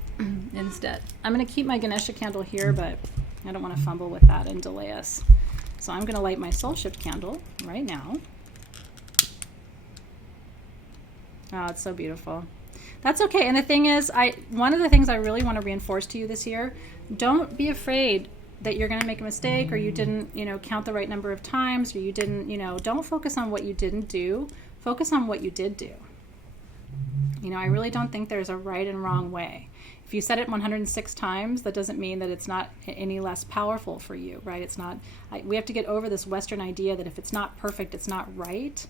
instead. I'm going to keep my Ganesha candle here, but I don't want to fumble with that and delay us. So I'm going to light my soul shift candle right now. Oh, it's so beautiful. That's okay. And the thing is, one of the things I really want to reinforce to you this year, don't be afraid that you're going to make a mistake, or you didn't, count the right number of times, or you didn't, don't focus on what you didn't do. Focus on what you did do. I really don't think there's a right and wrong way. If you said it 106 times, that doesn't mean that it's not any less powerful for you, right? It's not, we have to get over this Western idea that if it's not perfect, it's not right.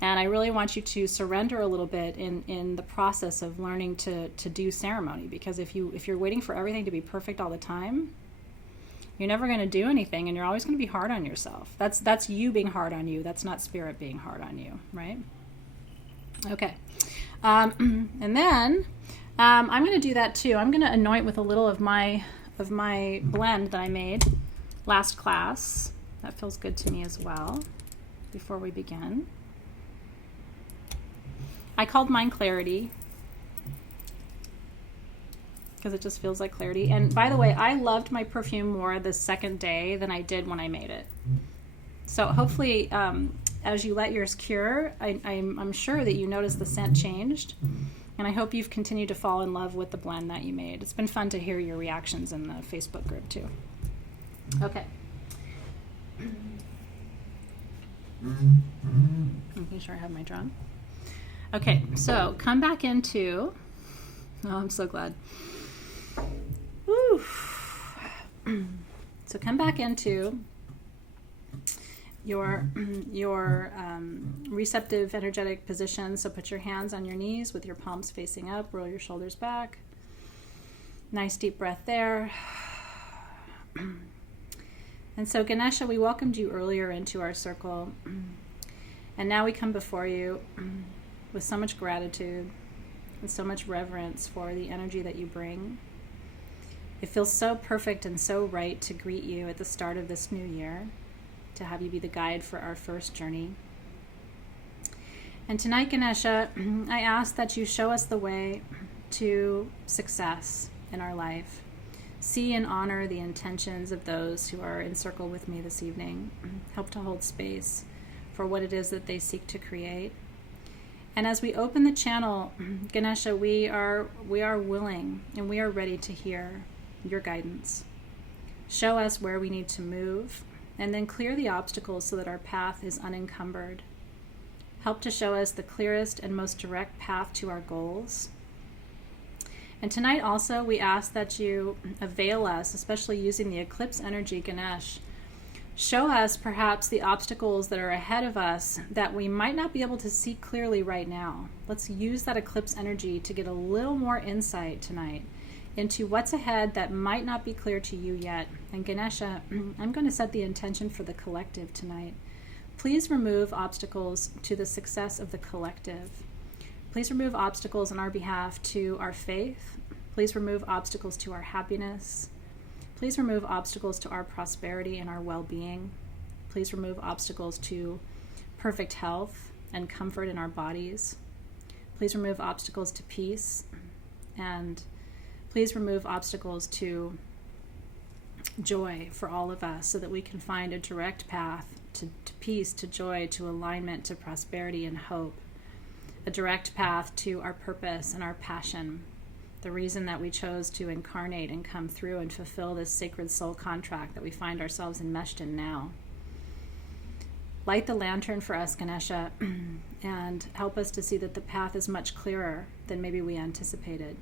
And I really want you to surrender a little bit in the process of learning to do ceremony, because if you're waiting for everything to be perfect all the time, you're never going to do anything, and you're always going to be hard on yourself. That's you being hard on you. That's not spirit being hard on you, right? Okay. And then I'm going to do that too. I'm going to anoint with a little of my blend that I made last class. That feels good to me as well before we begin. I called mine Clarity because it just feels like clarity. And by the way, I loved my perfume more the second day than I did when I made it. So hopefully, as you let yours cure, I'm sure that you notice the scent changed. And I hope you've continued to fall in love with the blend that you made. It's been fun to hear your reactions in the Facebook group too. Okay. Making sure I have my drum. Okay, so come back into, oh, I'm so glad. Woo. So come back into your receptive energetic position. So put your hands on your knees with your palms facing up, roll your shoulders back. Nice deep breath there. And so Ganesha, we welcomed you earlier into our circle. And now we come before you with so much gratitude and so much reverence for the energy that you bring. It feels so perfect and so right to greet you at the start of this new year, to have you be the guide for our first journey. And tonight, Ganesha, I ask that you show us the way to success in our life. See and honor the intentions of those who are in circle with me this evening. Help to hold space for what it is that they seek to create. And as we open the channel, Ganesha, we are willing and we are ready to hear your guidance. Show us where we need to move, and then clear the obstacles so that our path is unencumbered. Help to show us the clearest and most direct path to our goals. And tonight also, we ask that you avail us, especially using the eclipse energy, Ganesh. Show us perhaps the obstacles that are ahead of us that we might not be able to see clearly right now. Let's use that eclipse energy to get a little more insight tonight into what's ahead that might not be clear to you yet. And Ganesha, I'm going to set the intention for the collective tonight. Please remove obstacles to the success of the collective. Please remove obstacles on our behalf to our faith. Please remove obstacles to our happiness. Please remove obstacles to our prosperity and our well-being. Please remove obstacles to perfect health and comfort in our bodies. Please remove obstacles to peace. And please remove obstacles to joy for all of us so that we can find a direct path to peace, to joy, to alignment, to prosperity and hope. a direct path to our purpose and our passion, the reason that we chose to incarnate and come through and fulfill this sacred soul contract that we find ourselves enmeshed in now. Light the lantern for us, Ganesha, and help us to see that the path is much clearer than maybe we anticipated.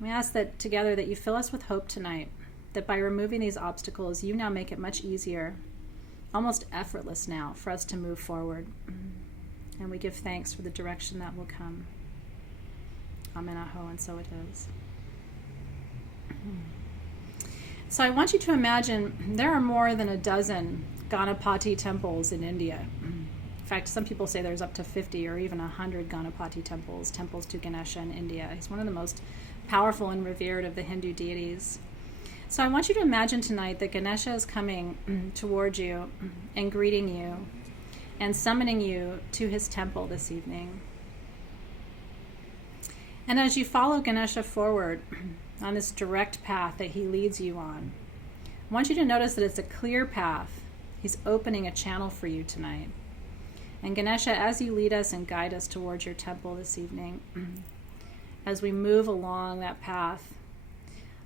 We ask that together that you fill us with hope tonight, that by removing these obstacles, you now make it much easier, almost effortless now, for us to move forward. And we give thanks for the direction that will come. Amen, aho, and so it is. So I want you to imagine there are more than a dozen Ganapati temples in India. In fact, some people say there's up to 50 or even 100 Ganapati temples to Ganesha in India. He's one of the most powerful and revered of the Hindu deities. So I want you to imagine tonight that Ganesha is coming toward you and greeting you and summoning you to his temple this evening. And as you follow Ganesha forward on this direct path that he leads you on, I want you to notice that it's a clear path. He's opening a channel for you tonight. And Ganesha, as you lead us and guide us towards your temple this evening, as we move along that path,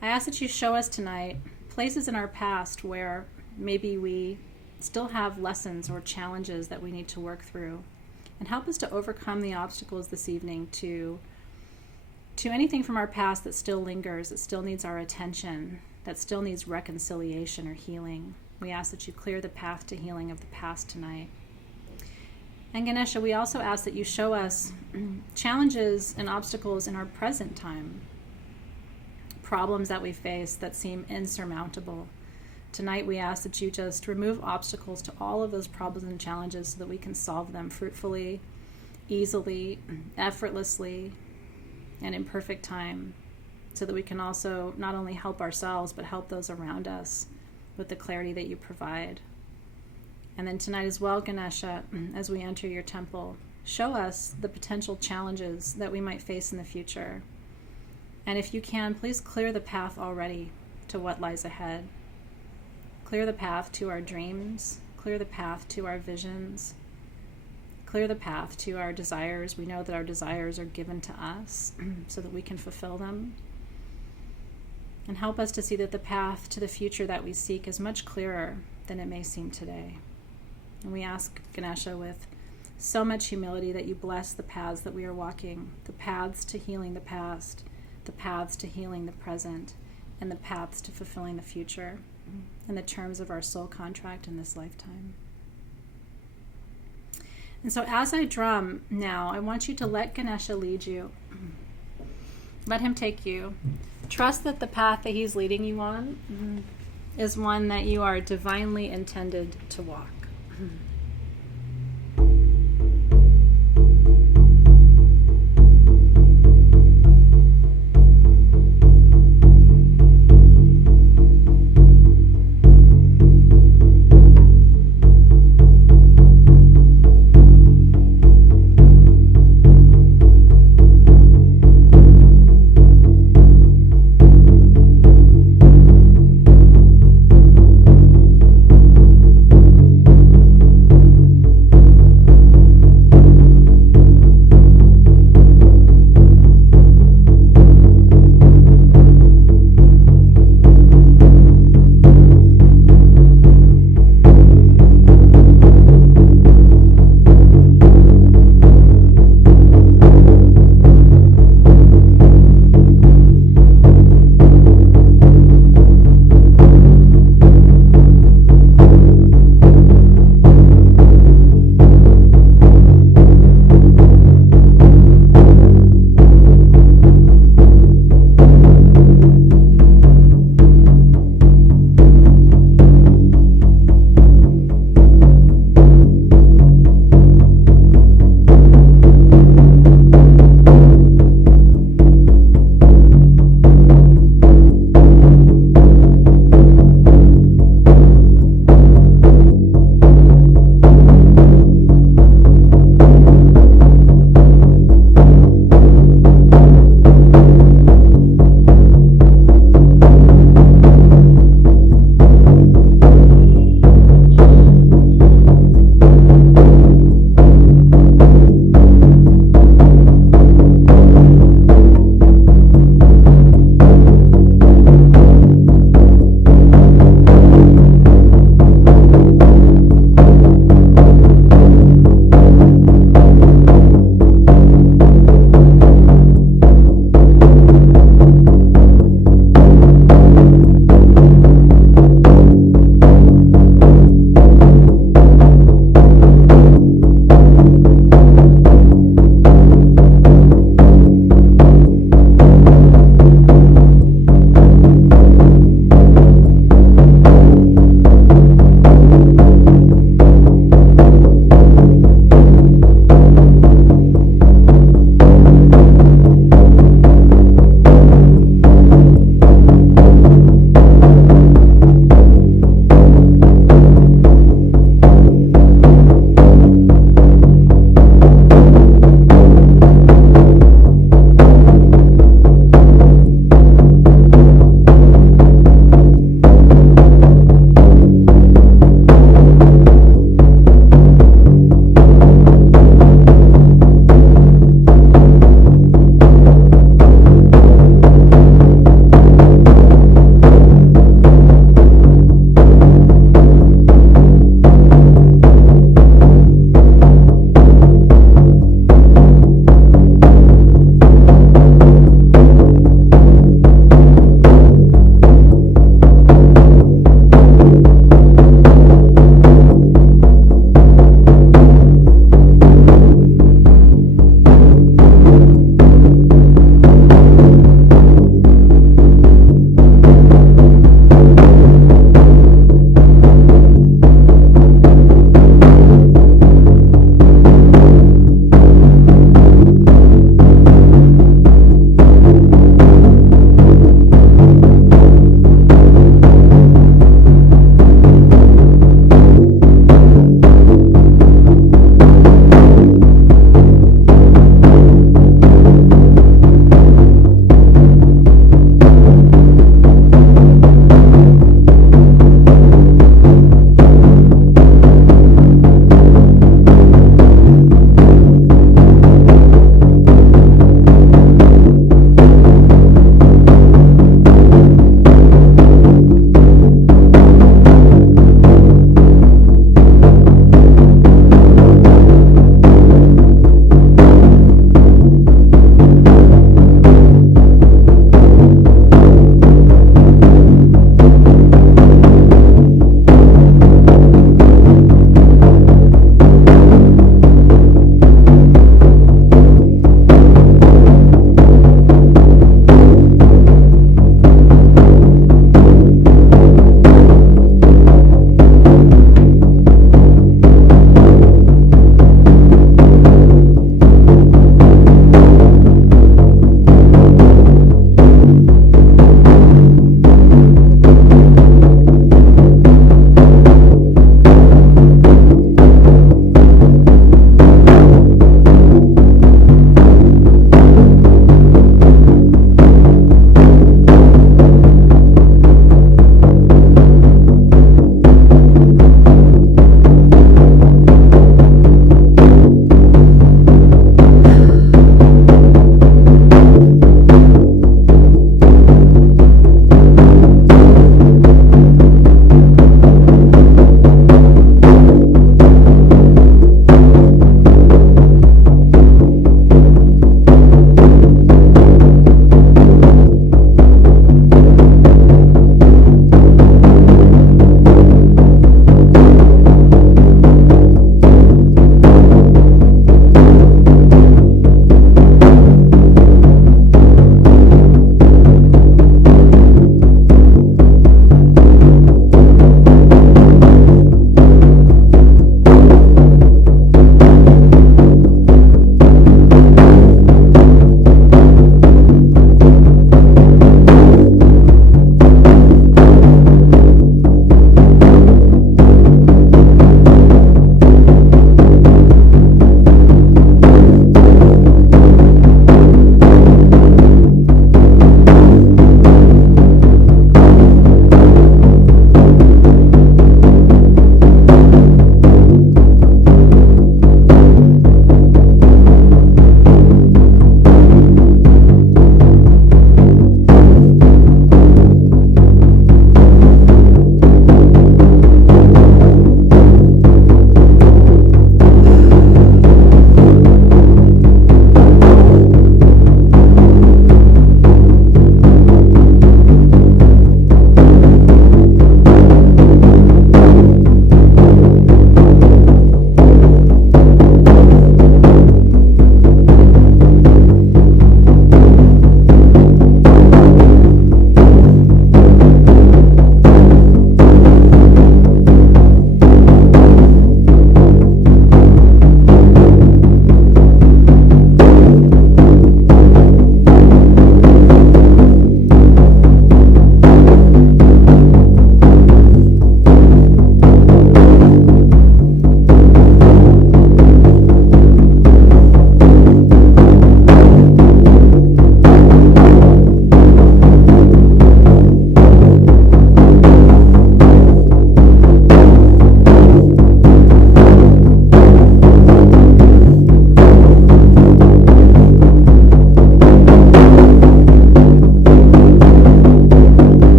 I ask that you show us tonight places in our past where maybe we still have lessons or challenges that we need to work through, and help us to overcome the obstacles this evening to anything from our past that still lingers, that still needs our attention, that still needs reconciliation or healing. We ask that you clear the path to healing of the past tonight. And Ganesha, we also ask that you show us challenges and obstacles in our present time, problems that we face that seem insurmountable. Tonight we ask that you just remove obstacles to all of those problems and challenges so that we can solve them fruitfully, easily, effortlessly, and in perfect time, so that we can also not only help ourselves but help those around us with the clarity that you provide. And then tonight as well, Ganesha, as we enter your temple, show us the potential challenges that we might face in the future. And if you can, please clear the path already to what lies ahead. Clear the path to our dreams, clear the path to our visions, clear the path to our desires. We know that our desires are given to us so that we can fulfill them. And help us to see that the path to the future that we seek is much clearer than it may seem today. And we ask, Ganesha, with so much humility, that you bless the paths that we are walking, the paths to healing the past, the paths to healing the present, and the paths to fulfilling the future in the terms of our soul contract in this lifetime. And so as I drum now, I want you to let Ganesha lead you. Let him take you. Trust that the path that he's leading you on is one that you are divinely intended to walk.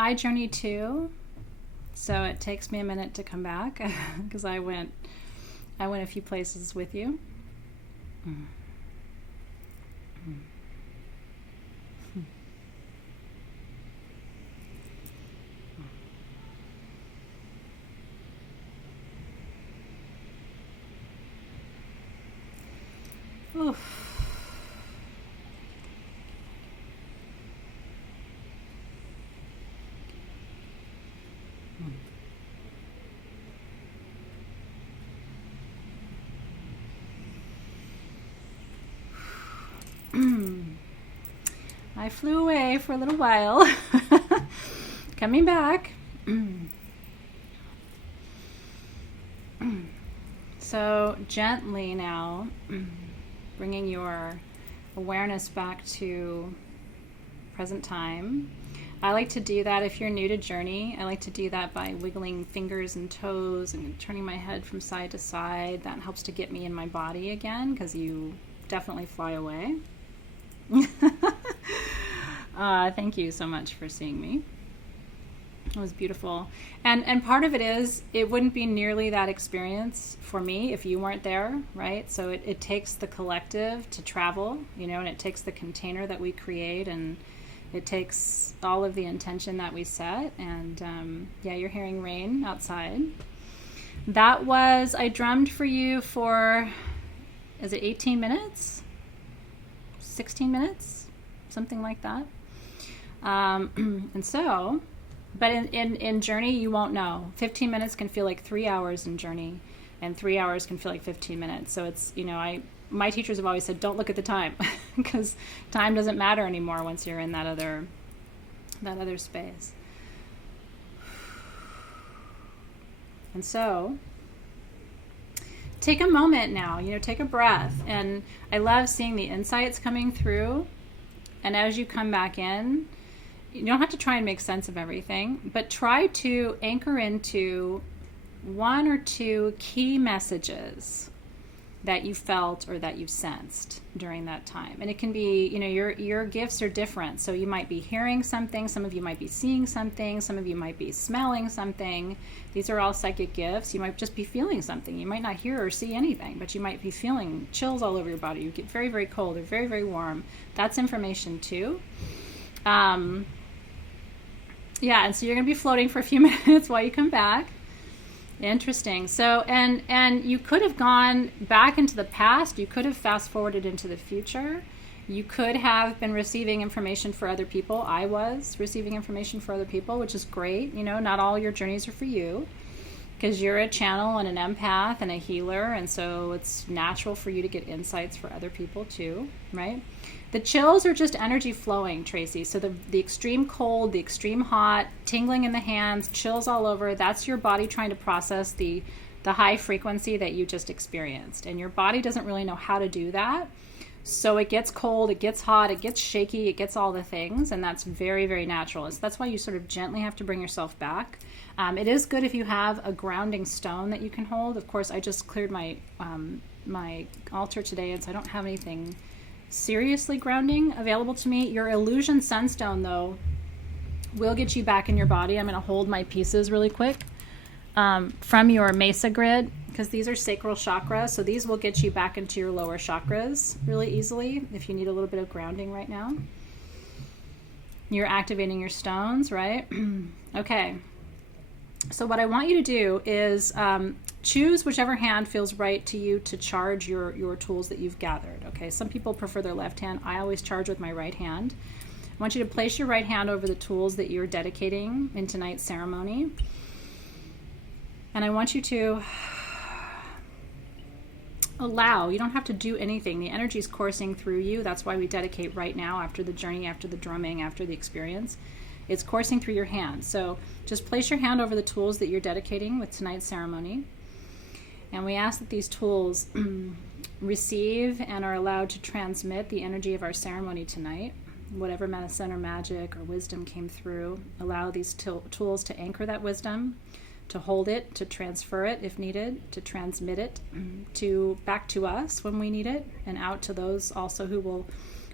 I journey too, so it takes me a minute to come back because I went a few places with you. Oof. I flew away for a little while. Coming back. So gently now, bringing your awareness back to present time. I like to do that if you're new to Journey. I like to do that by wiggling fingers and toes and turning my head from side to side. That helps to get me in my body again, because you definitely fly away. Thank you so much for seeing me. It was beautiful. And part of it is, it wouldn't be nearly that experience for me if you weren't there, right? So it takes the collective to travel, and it takes the container that we create, and it takes all of the intention that we set. And yeah, you're hearing rain outside. That was, I drummed for you for, is it 18 minutes? 16 minutes? Something like that. And so, but in Journey, you won't know. 15 minutes can feel like 3 hours in Journey, and 3 hours can feel like 15 minutes. So it's, my teachers have always said, don't look at the time, because time doesn't matter anymore once you're in that other space. And so, take a moment now, take a breath. And I love seeing the insights coming through. And as you come back in, you don't have to try and make sense of everything, but try to anchor into one or two key messages that you felt or that you sensed during that time. And it can be, your gifts are different. So you might be hearing something, some of you might be seeing something, some of you might be smelling something. These are all psychic gifts. You might just be feeling something. You might not hear or see anything, but you might be feeling chills all over your body. You get very, very cold or very, very warm. That's information too. Yeah, and so you're going to be floating for a few minutes while you come back. Interesting. So, and you could have gone back into the past. You could have fast forwarded into the future. You could have been receiving information for other people. I was receiving information for other people, which is great. Not all your journeys are for you, because you're a channel and an empath and a healer. And so it's natural for you to get insights for other people too, right? The chills are just energy flowing, Tracy. So the extreme cold, the extreme hot, tingling in the hands, chills all over, that's your body trying to process the high frequency that you just experienced. And your body doesn't really know how to do that. So it gets cold, it gets hot, it gets shaky, it gets all the things. And that's very, very natural. So that's why you sort of gently have to bring yourself back. It is good if you have a grounding stone that you can hold. Of course, I just cleared my altar today, and so I don't have anything seriously grounding available to me. Your illusion sunstone, though, will get you back in your body. I'm going to hold my pieces really quick from your mesa grid, because these are sacral chakra, so these will get you back into your lower chakras really easily if you need a little bit of grounding right now. You're activating your stones, right? Okay. So what I want you to do is choose whichever hand feels right to you to charge your tools that you've gathered. Okay, some people prefer their left hand. I always charge with my right hand. I want you to place your right hand over the tools that you're dedicating in tonight's ceremony. And I want you to allow, you don't have to do anything. The energy is coursing through you. That's why we dedicate right now, after the journey, after the drumming, after the experience. It's coursing through your hand. So just place your hand over the tools that you're dedicating with tonight's ceremony. And we ask that these tools receive and are allowed to transmit the energy of our ceremony tonight. Whatever medicine or magic or wisdom came through, allow these tools to anchor that wisdom, to hold it, to transfer it if needed, to transmit it back to us when we need it, and out to those also who will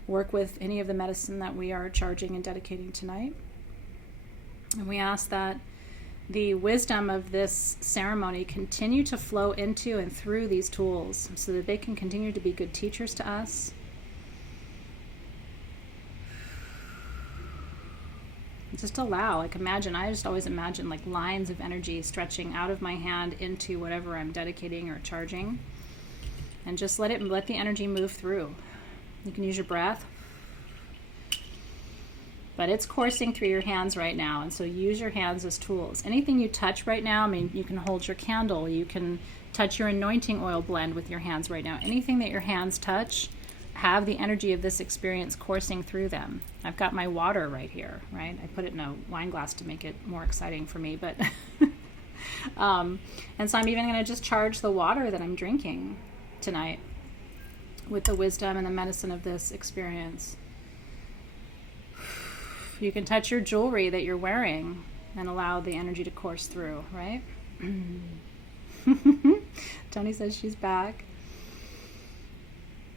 work with any of the medicine that we are charging and dedicating tonight. And we ask that the wisdom of this ceremony continue to flow into and through these tools so that they can continue to be good teachers to us. Just allow, I just always imagine like lines of energy stretching out of my hand into whatever I'm dedicating or charging. And just let the energy move through. You can use your breath. But it's coursing through your hands right now, and so use your hands as tools. Anything you touch right now, I mean, you can hold your candle, you can touch your anointing oil blend with your hands right now. Anything that your hands touch, have the energy of this experience coursing through them. I've got my water right here, right? I put it in a wine glass to make it more exciting for me, but and so I'm even going to just charge the water that I'm drinking tonight with the wisdom and the medicine of this experience. You can touch your jewelry that you're wearing and allow the energy to course through, right? Tony says she's back.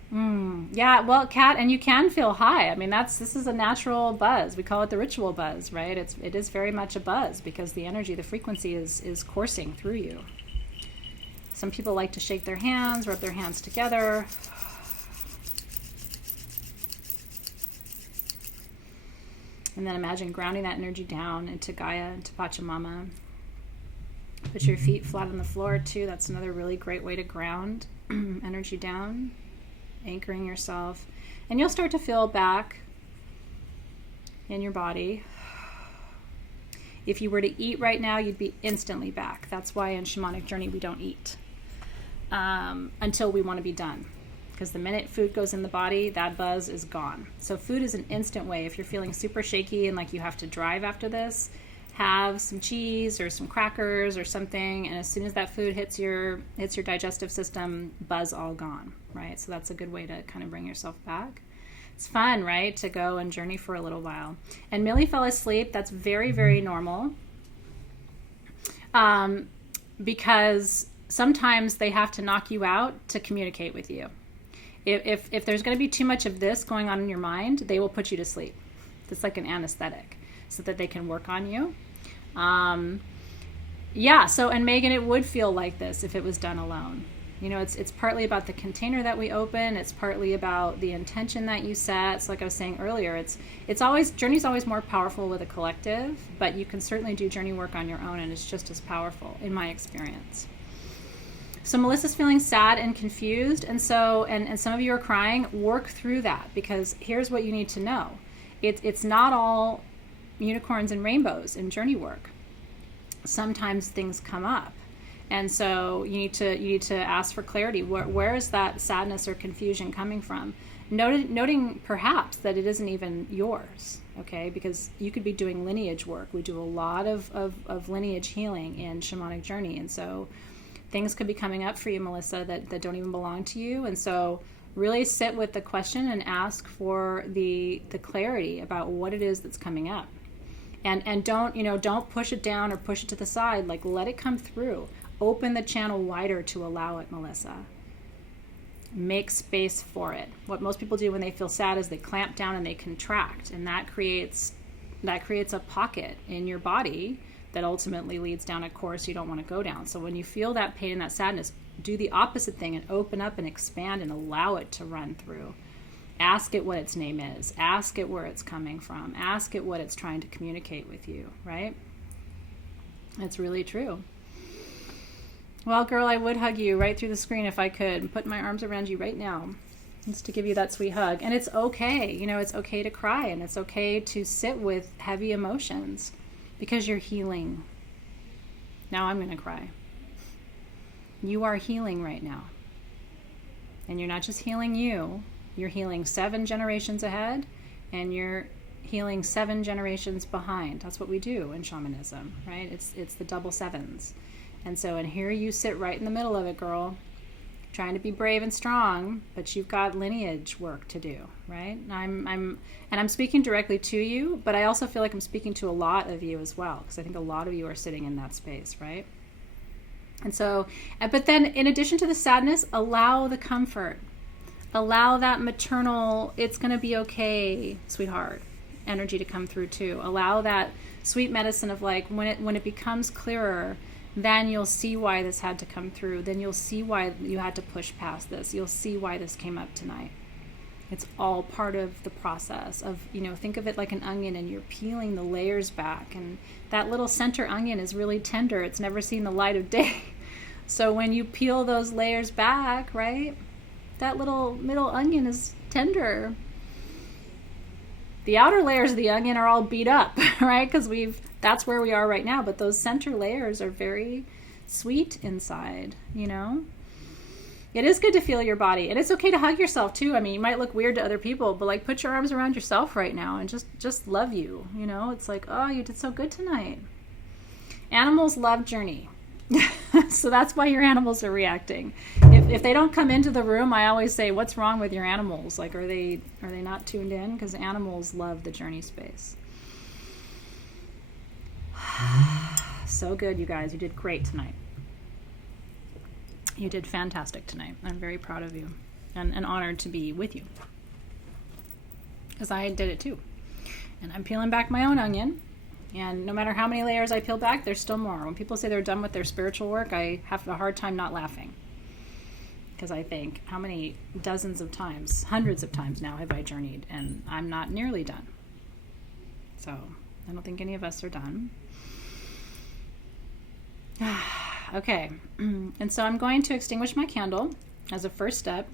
Yeah, well, Kat, and you can feel high. I mean, this is a natural buzz. We call it the ritual buzz, right? It is very much a buzz because the energy, the frequency is coursing through you. Some people like to shake their hands, rub their hands together. And then imagine grounding that energy down into Gaia, into Pachamama. Put your feet flat on the floor too. That's another really great way to ground energy down, anchoring yourself. And you'll start to feel back in your body. If you were to eat right now, you'd be instantly back. That's why in Shamanic Journey we don't eat until we want to be done. Because the minute food goes in the body, that buzz is gone. So food is an instant way. If you're feeling super shaky and like you have to drive after this, have some cheese or some crackers or something, and as soon as that food hits your digestive system, buzz all gone, right? So that's a good way to kind of bring yourself back. It's fun, right, to go and journey for a little while. And Millie fell asleep. That's very, very normal. Because sometimes they have to knock you out to communicate with you. If there's going to be too much of this going on in your mind, they will put you to sleep. It's like an anesthetic so that they can work on you. And Megan, it would feel like this if it was done alone. You know, it's partly about the container that we open. It's partly about the intention that you set. So like I was saying earlier, journey's always more powerful with a collective, but you can certainly do journey work on your own, and it's just as powerful in my experience. So Melissa's feeling sad and confused, and some of you are crying. Work through that, because here's what you need to know. It's not all unicorns and rainbows in journey work. Sometimes things come up, and so you need to ask for clarity. Where is that sadness or confusion coming from? Noting perhaps that it isn't even yours, okay? Because you could be doing lineage work. We do a lot of lineage healing in Shamanic Journey, and so things could be coming up for you, Melissa, that don't even belong to you. And so really sit with the question and ask for the clarity about what it is that's coming up. And don't push it down or push it to the side. Like, let it come through. Open the channel wider to allow it, Melissa. Make space for it. What most people do when they feel sad is they clamp down and they contract, and that creates a pocket in your body that ultimately leads down a course you don't want to go down. So when you feel that pain and that sadness, do the opposite thing and open up and expand and allow it to run through. Ask it what its name is. Ask it where it's coming from. Ask it what it's trying to communicate with you, right? It's really true. Well, girl, I would hug you right through the screen if I could. I'm putting my arms around you right now. Just to give you that sweet hug. And it's okay. It's okay to cry, and it's okay to sit with heavy emotions because you're healing. Now I'm going to cry. You are healing right now. And you're not just healing you, you're healing 7 generations ahead, and you're healing 7 generations behind. That's what we do in shamanism, right? It's the double 7s. And so, and here you sit right in the middle of it, girl, trying to be brave and strong, but you've got lineage work to do, right? And I'm speaking directly to you, but I also feel like I'm speaking to a lot of you as well, because I think a lot of you are sitting in that space, right? And so, but then in addition to the sadness, allow the comfort, allow that maternal, it's going to be okay, sweetheart, energy to come through too. Allow that sweet medicine of like, when it becomes clearer, then you'll see why this had to come through. Then you'll see why you had to push past this. You'll see why this came up tonight. It's all part of the process of, think of it like an onion, and you're peeling the layers back. And that little center onion is really tender. It's never seen the light of day. So when you peel those layers back, right, that little middle onion is tender. The outer layers of the onion are all beat up, right? Because that's where we are right now. But those center layers are very sweet inside, It is good to feel your body. And it's okay to hug yourself too. I mean, you might look weird to other people, but like put your arms around yourself right now and just love you, It's like, oh, you did so good tonight. Animals love journey. So that's why your animals are reacting. If they don't come into the room, I always say, what's wrong with your animals? Like, are they not tuned in? Because animals love the journey space. So good, you guys. You did great tonight. You did fantastic tonight. I'm very proud of you and honored to be with you. Because I did it too. And I'm peeling back my own onion. And no matter how many layers I peel back, there's still more. When people say they're done with their spiritual work, I have a hard time not laughing. Because I think, how many dozens of times, hundreds of times now have I journeyed, and I'm not nearly done. So I don't think any of us are done. Okay. And so I'm going to extinguish my candle as a first step,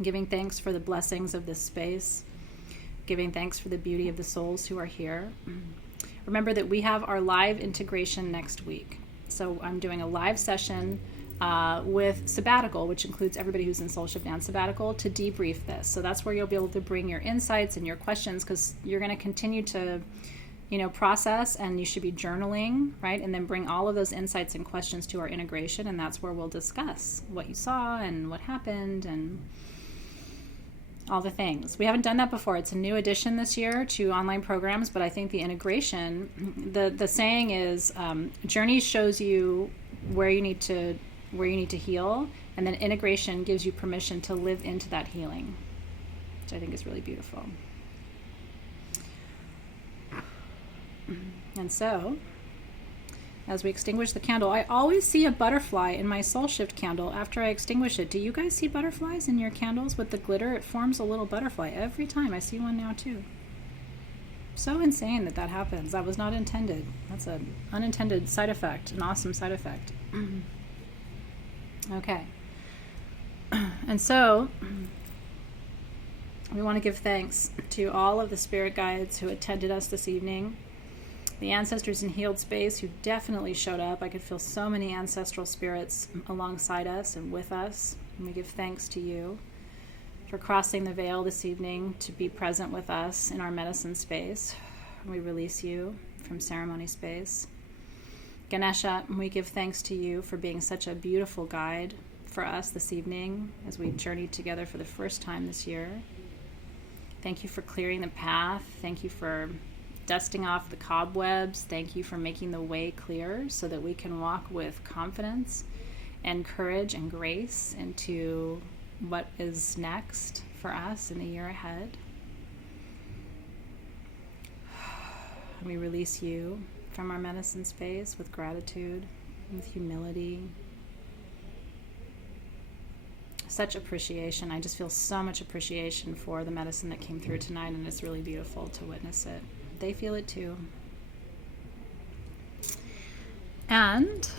giving thanks for the blessings of this space, giving thanks for the beauty of the souls who are here. Remember that we have our live integration next week. So I'm doing a live session with Sabbatical, which includes everybody who's in Soul Shift and Sabbatical, to debrief this. So that's where you'll be able to bring your insights and your questions, because you're going to continue to, process, and you should be journaling, right? And then bring all of those insights and questions to our integration, and that's where we'll discuss what you saw and what happened and all the things. We haven't done that before. It's a new addition this year to online programs, but I think the integration, the saying is, journey shows you where you need to heal, and then integration gives you permission to live into that healing, which I think is really beautiful. And so, as we extinguish the candle, I always see a butterfly in my Soul Shift candle after I extinguish it. Do you guys see butterflies in your candles with the glitter? It forms a little butterfly every time. I see one now too. So insane that happens. That was not intended. That's an unintended side effect, an awesome side effect. Okay. And so, we want to give thanks to all of the spirit guides who attended us this evening. The ancestors in healed space who definitely showed up. I could feel so many ancestral spirits alongside us and with us. And we give thanks to you for crossing the veil this evening to be present with us in our medicine space. We release you from ceremony space. Ganesha, we give thanks to you for being such a beautiful guide for us this evening as we journeyed together for the first time this year. Thank you for clearing the path. Thank you for dusting off the cobwebs. Thank you for making the way clear so that we can walk with confidence and courage and grace into what is next for us in the year ahead. We release you from our medicine space with gratitude, with humility, such appreciation. I just feel so much appreciation for the medicine that came through tonight, and it's really beautiful to witness it. They feel it too. And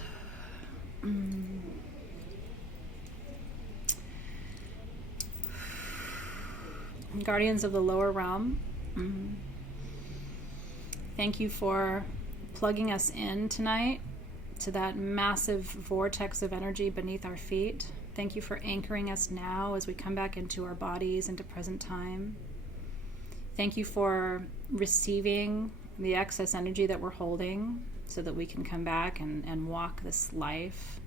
Guardians of the lower realm, thank you for plugging us in tonight to that massive vortex of energy beneath our feet. Thank you for anchoring us now as we come back into our bodies, into present time. Thank you for receiving the excess energy that we're holding so that we can come back and walk this life.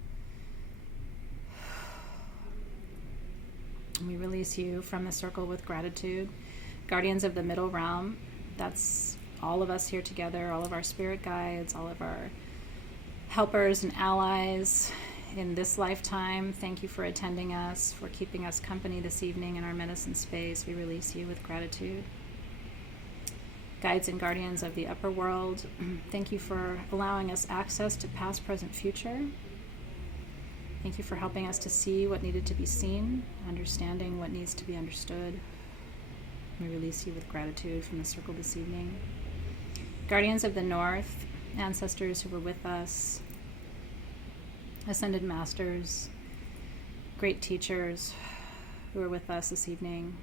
And we release you from the circle with gratitude. Guardians of the middle realm, that's all of us here together, all of our spirit guides, all of our helpers and allies in this lifetime. Thank you for attending us, for keeping us company this evening in our medicine space. We release you with gratitude. Guides and guardians of the upper world, thank you for allowing us access to past, present, future. Thank you for helping us to see what needed to be seen, understanding what needs to be understood. We release you with gratitude from the circle this evening. Guardians of the North, ancestors who were with us, ascended masters, great teachers who are with us this evening.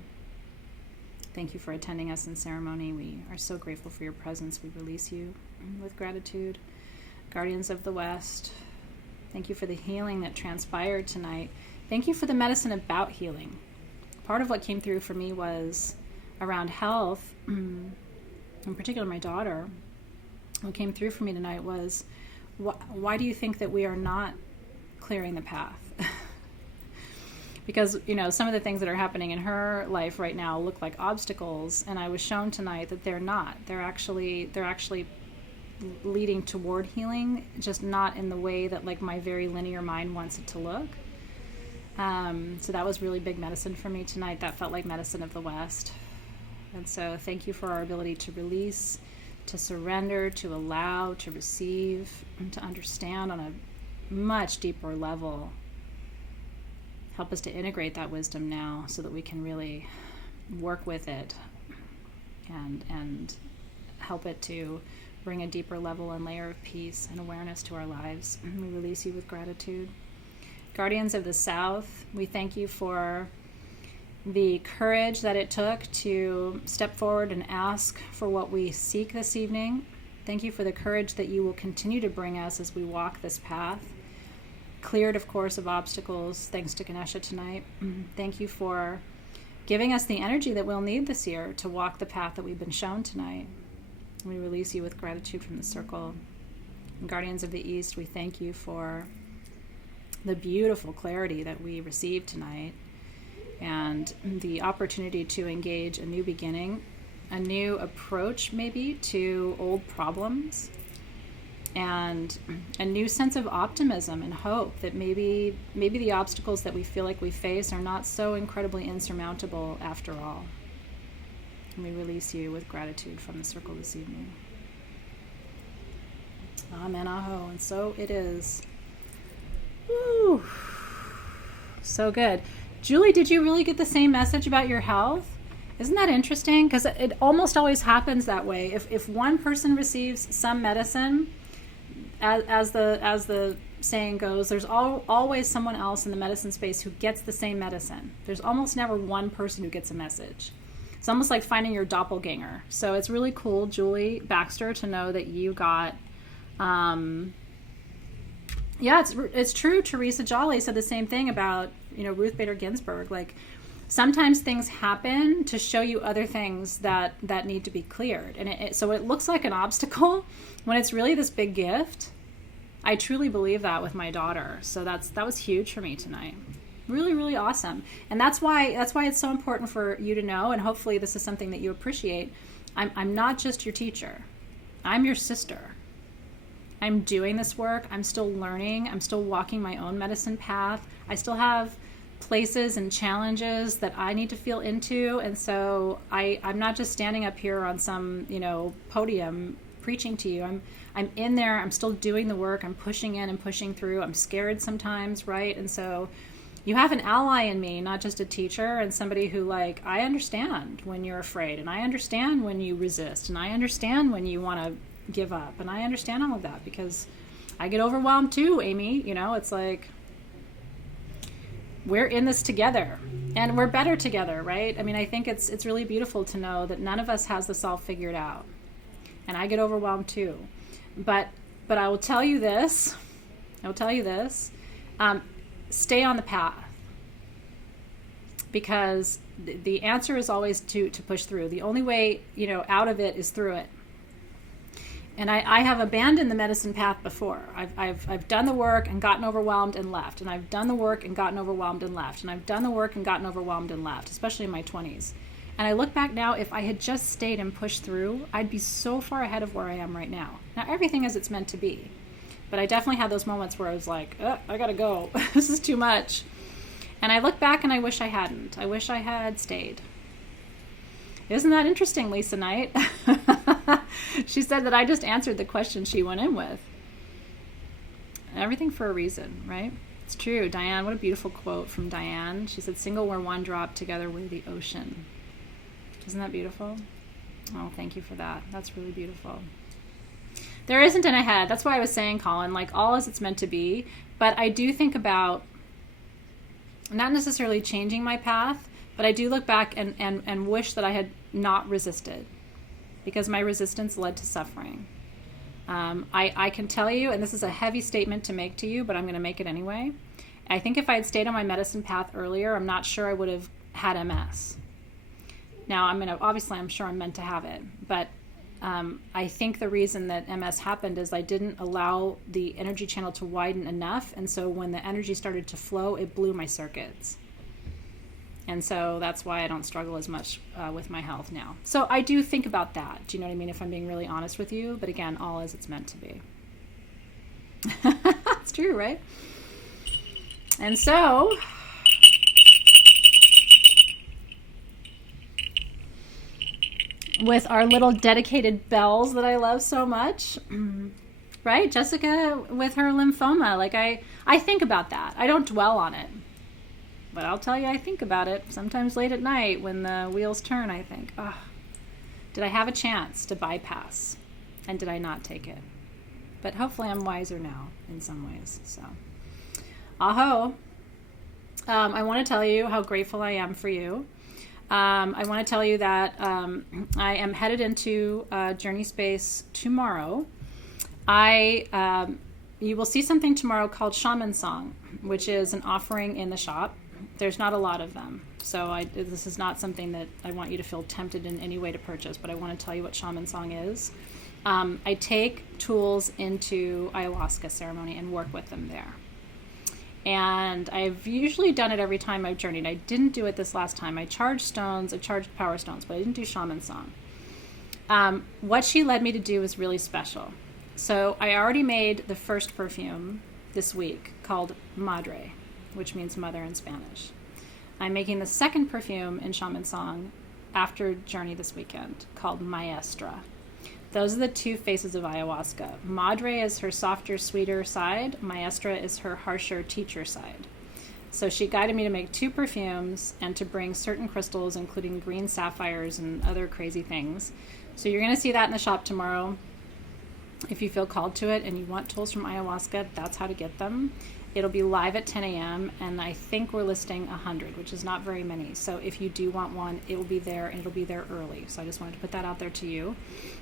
Thank you for attending us in ceremony. We are so grateful for your presence. We release you with gratitude. Guardians of the West, thank you for the healing that transpired tonight. Thank you for the medicine about healing. Part of what came through for me was around health, in particular my daughter. What came through for me tonight was, why do you think that we are not clearing the path? Because, some of the things that are happening in her life right now look like obstacles, and I was shown tonight that they're not. They're actually leading toward healing, just not in the way that my very linear mind wants it to look. So that was really big medicine for me tonight. That felt like medicine of the West. And so thank you for our ability to release, to surrender, to allow, to receive, and to understand on a much deeper level. Help us to integrate that wisdom now so that we can really work with it and help it to bring a deeper level and layer of peace and awareness to our lives. We release you with gratitude. Guardians of the South, we thank you for the courage that it took to step forward and ask for what we seek this evening. Thank you for the courage that you will continue to bring us as we walk this path. Cleared, of course, of obstacles, thanks to Ganesha tonight. Thank you for giving us the energy that we'll need this year to walk the path that we've been shown tonight. We release you with gratitude from the circle. And Guardians of the East, we thank you for the beautiful clarity that we received tonight and the opportunity to engage a new beginning, a new approach maybe to old problems, and a new sense of optimism and hope that maybe the obstacles that we feel like we face are not so incredibly insurmountable after all. And we release you with gratitude from the circle this evening. Amen, aho, and so it is. Woo. So good. Julie, did you really get the same message about your health? Isn't that interesting? Because it almost always happens that way. If one person receives some medicine, as the saying goes, there's always someone else in the medicine space who gets the same medicine. There's almost never one person who gets a message. It's almost like finding your doppelganger. So it's really cool, Julie Baxter, to know that you got... it's true. Teresa Jolly said the same thing about, Ruth Bader Ginsburg. Sometimes things happen to show you other things that need to be cleared. And so it looks like an obstacle when it's really this big gift. I truly believe that with my daughter. So that was huge for me tonight. Really, really awesome. And that's why it's so important for you to know, and hopefully this is something that you appreciate. I'm not just your teacher. I'm your sister. I'm doing this work. I'm still learning. I'm still walking my own medicine path. I still have places and challenges that I need to feel into. And so I'm not just standing up here on some, podium preaching to you. I'm in there. I'm still doing the work. I'm pushing in and pushing through. I'm scared sometimes, right? And so you have an ally in me, not just a teacher, and somebody who I understand when you're afraid, and I understand when you resist, and I understand when you want to give up, and I understand all of that because I get overwhelmed too, Amy. It's like we're in this together, and we're better together, right? I mean, I think it's really beautiful to know that none of us has this all figured out. And I get overwhelmed too. But I will tell you this. Stay on the path. Because the answer is always to push through. The only way, out of it is through it. And I have abandoned the medicine path before. I've done the work and gotten overwhelmed and left. And I've done the work and gotten overwhelmed and left. And I've done the work and gotten overwhelmed and left, especially in my 20s. And I look back now, if I had just stayed and pushed through, I'd be so far ahead of where I am right now. Now, everything is it's meant to be. But I definitely had those moments where I was like, I gotta go. This is too much. And I look back and I wish I hadn't. I wish I had stayed. Isn't that interesting, Lisa Knight? She said that I just answered the question she went in with. Everything for a reason, right? It's true. Diane, what a beautiful quote from Diane. She said, single we're one drop, together we're the ocean. Isn't that beautiful? Oh, thank you for that. That's really beautiful. There isn't an ahead. That's why I was saying, Colin, like all as it's meant to be. But I do think about not necessarily changing my path, but I do look back and wish that I had not resisted, because my resistance led to suffering. I can tell you, and this is a heavy statement to make to you, but I'm going to make it anyway. I think if I had stayed on my medicine path earlier, I'm not sure I would have had MS. Now, obviously I'm sure I'm meant to have it, but I think the reason that MS happened is I didn't allow the energy channel to widen enough, and so when the energy started to flow, it blew my circuits. And so that's why I don't struggle as much with my health now. So I do think about that. Do you know what I mean? If I'm being really honest with you. But again, all as it's meant to be. It's true, right? And so with our little dedicated bells that I love so much, right? Jessica with her lymphoma. Like I think about that. I don't dwell on it. But I'll tell you, I think about it sometimes late at night when the wheels turn. I think, did I have a chance to bypass? And did I not take it? But hopefully I'm wiser now in some ways. So, aho. I want to tell you how grateful I am for you. I want to tell you that I am headed into Journey Space tomorrow. You will see something tomorrow called Shaman Song, which is an offering in the shop. There's not a lot of them, so this is not something that I want you to feel tempted in any way to purchase, but I want to tell you what Shaman Song is. I take tools into ayahuasca ceremony and work with them there. And I've usually done it every time I've journeyed. I didn't do it this last time. I charged power stones, but I didn't do Shaman Song. What she led me to do was really special. So I already made the first perfume this week called Madre, which means mother in Spanish. I'm making the second perfume in Shaman Song after journey this weekend called Maestra. Those are the two faces of ayahuasca. Madre is her softer, sweeter side. Maestra is her harsher teacher side. So she guided me to make two perfumes and to bring certain crystals, including green sapphires and other crazy things. So you're going to see that in the shop tomorrow. If you feel called to it and you want tools from ayahuasca, that's how to get them. It'll be live at 10 a.m. and I think we're listing 100, which is not very many. So if you do want one, it will be there, and it'll be there early. So I just wanted to put that out there to you.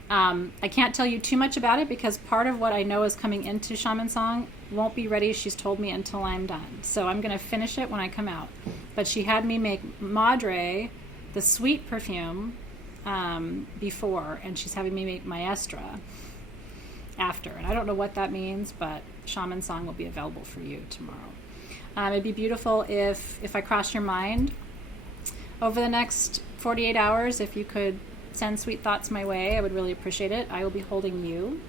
I can't tell you too much about it because part of what I know is coming into Shaman Song won't be ready, she's told me, until I'm done. So I'm going to finish it when I come out. But she had me make Madre, the sweet perfume, before, and she's having me make Maestra after. And I don't know what that means, but Shaman Song will be available for you tomorrow. It'd be beautiful if I cross your mind over the next 48 hours. If you could send sweet thoughts my way, I would really appreciate it. I will be holding you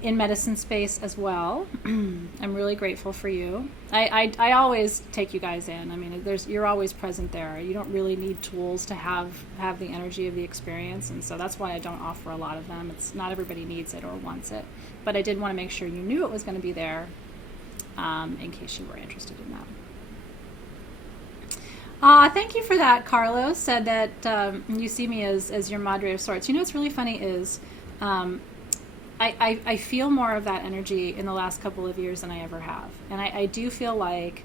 in medicine space as well. I'm really grateful for you. I always take you guys in. I mean, you're always present there. You don't really need tools to have the energy of the experience, and so that's why I don't offer a lot of them. It's not everybody needs it or wants it, but I did want to make sure you knew it was going to be there in case you were interested in that. Thank you for that. Carlos said that you see me as your Madre of sorts. You know what's really funny is I feel more of that energy in the last couple of years than I ever have. And I do feel like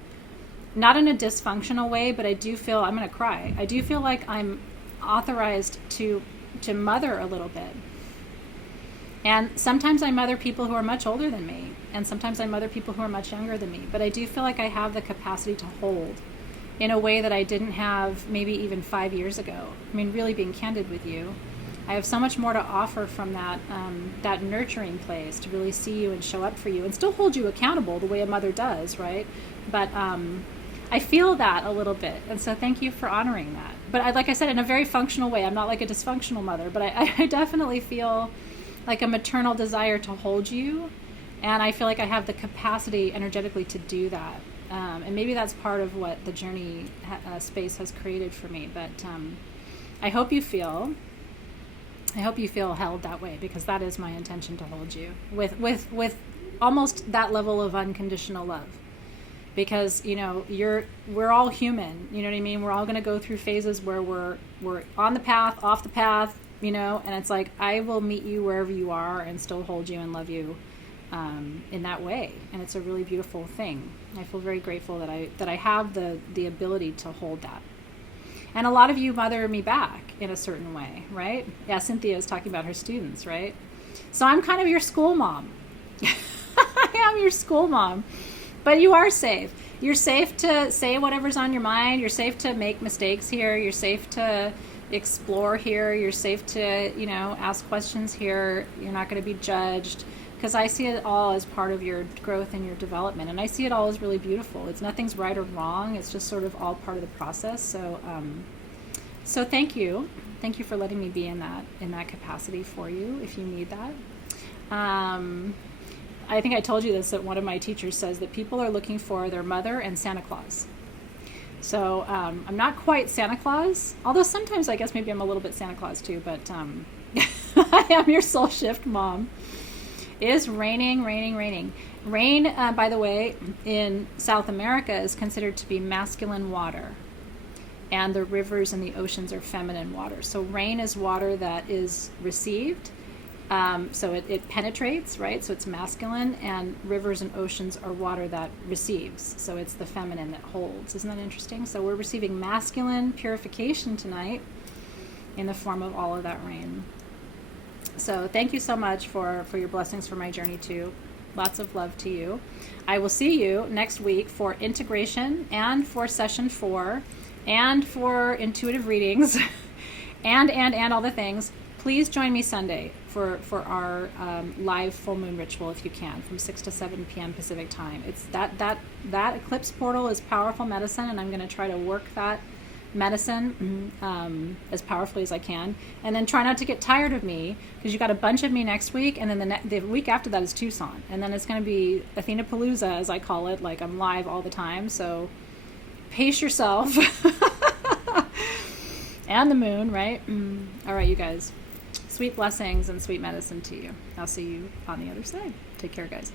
not in a dysfunctional way, but I do feel, I'm going to cry. I do feel like I'm authorized to mother a little bit. And sometimes I mother people who are much older than me, and sometimes I mother people who are much younger than me. But I do feel like I have the capacity to hold in a way that I didn't have maybe even 5 years ago. I mean, really being candid with you, I have so much more to offer from that nurturing place, to really see you and show up for you and still hold you accountable the way a mother does, right? But I feel that a little bit, and so thank you for honoring that. But like I said, in a very functional way. I'm not like a dysfunctional mother, but I definitely feel like a maternal desire to hold you, and I feel like I have the capacity energetically to do that. And maybe that's part of what the journey space has created for me. But I hope you feel held that way, because that is my intention, to hold you with almost that level of unconditional love. Because, you know, we're all human, you know what I mean? We're all going to go through phases where we're on the path, off the path, you know, and it's like, I will meet you wherever you are and still hold you and love you in that way. And it's a really beautiful thing. I feel very grateful that I have the ability to hold that. And a lot of you mother me back in a certain way, right? Yeah, Cynthia is talking about her students, right? So I'm kind of your school mom. I am your school mom. But you are safe. You're safe to say whatever's on your mind. You're safe to make mistakes here. You're safe to explore here. You're safe to, you know, ask questions here. You're not going to be judged, because I see it all as part of your growth and your development. And I see it all as really beautiful. Nothing's right or wrong. It's just sort of all part of the process. So, so thank you. Thank you for letting me be in that capacity for you if you need that. I think I told you this, that one of my teachers says that people are looking for their mother and Santa Claus. So I'm not quite Santa Claus, although sometimes I guess maybe I'm a little bit Santa Claus too, but I am your soul shift mom. It is raining. Rain, by the way, in South America is considered to be masculine water, and the rivers and the oceans are feminine water. So rain is water that is received. So it penetrates, right? So it's masculine, and rivers and oceans are water that receives. So it's the feminine that holds. Isn't that interesting? So we're receiving masculine purification tonight in the form of all of that rain. So thank you so much for your blessings for my journey too. Lots of love to you. I will see you next week for integration and for session 4 and for intuitive readings and all the things. Please join me Sunday for our live full moon ritual if you can, from 6 to 7 p.m. Pacific time. It's that eclipse portal is powerful medicine, and I'm going to try to work that medicine as powerfully as I can, and then try not to get tired of me, because you got a bunch of me next week, and then the week after that is Tucson, and then it's going to be Athena Palooza, as I call it. Like, I'm live all the time, so pace yourself. And the moon, right? All right, you guys. Sweet blessings and sweet medicine to you. I'll see you on the other side. Take care, guys.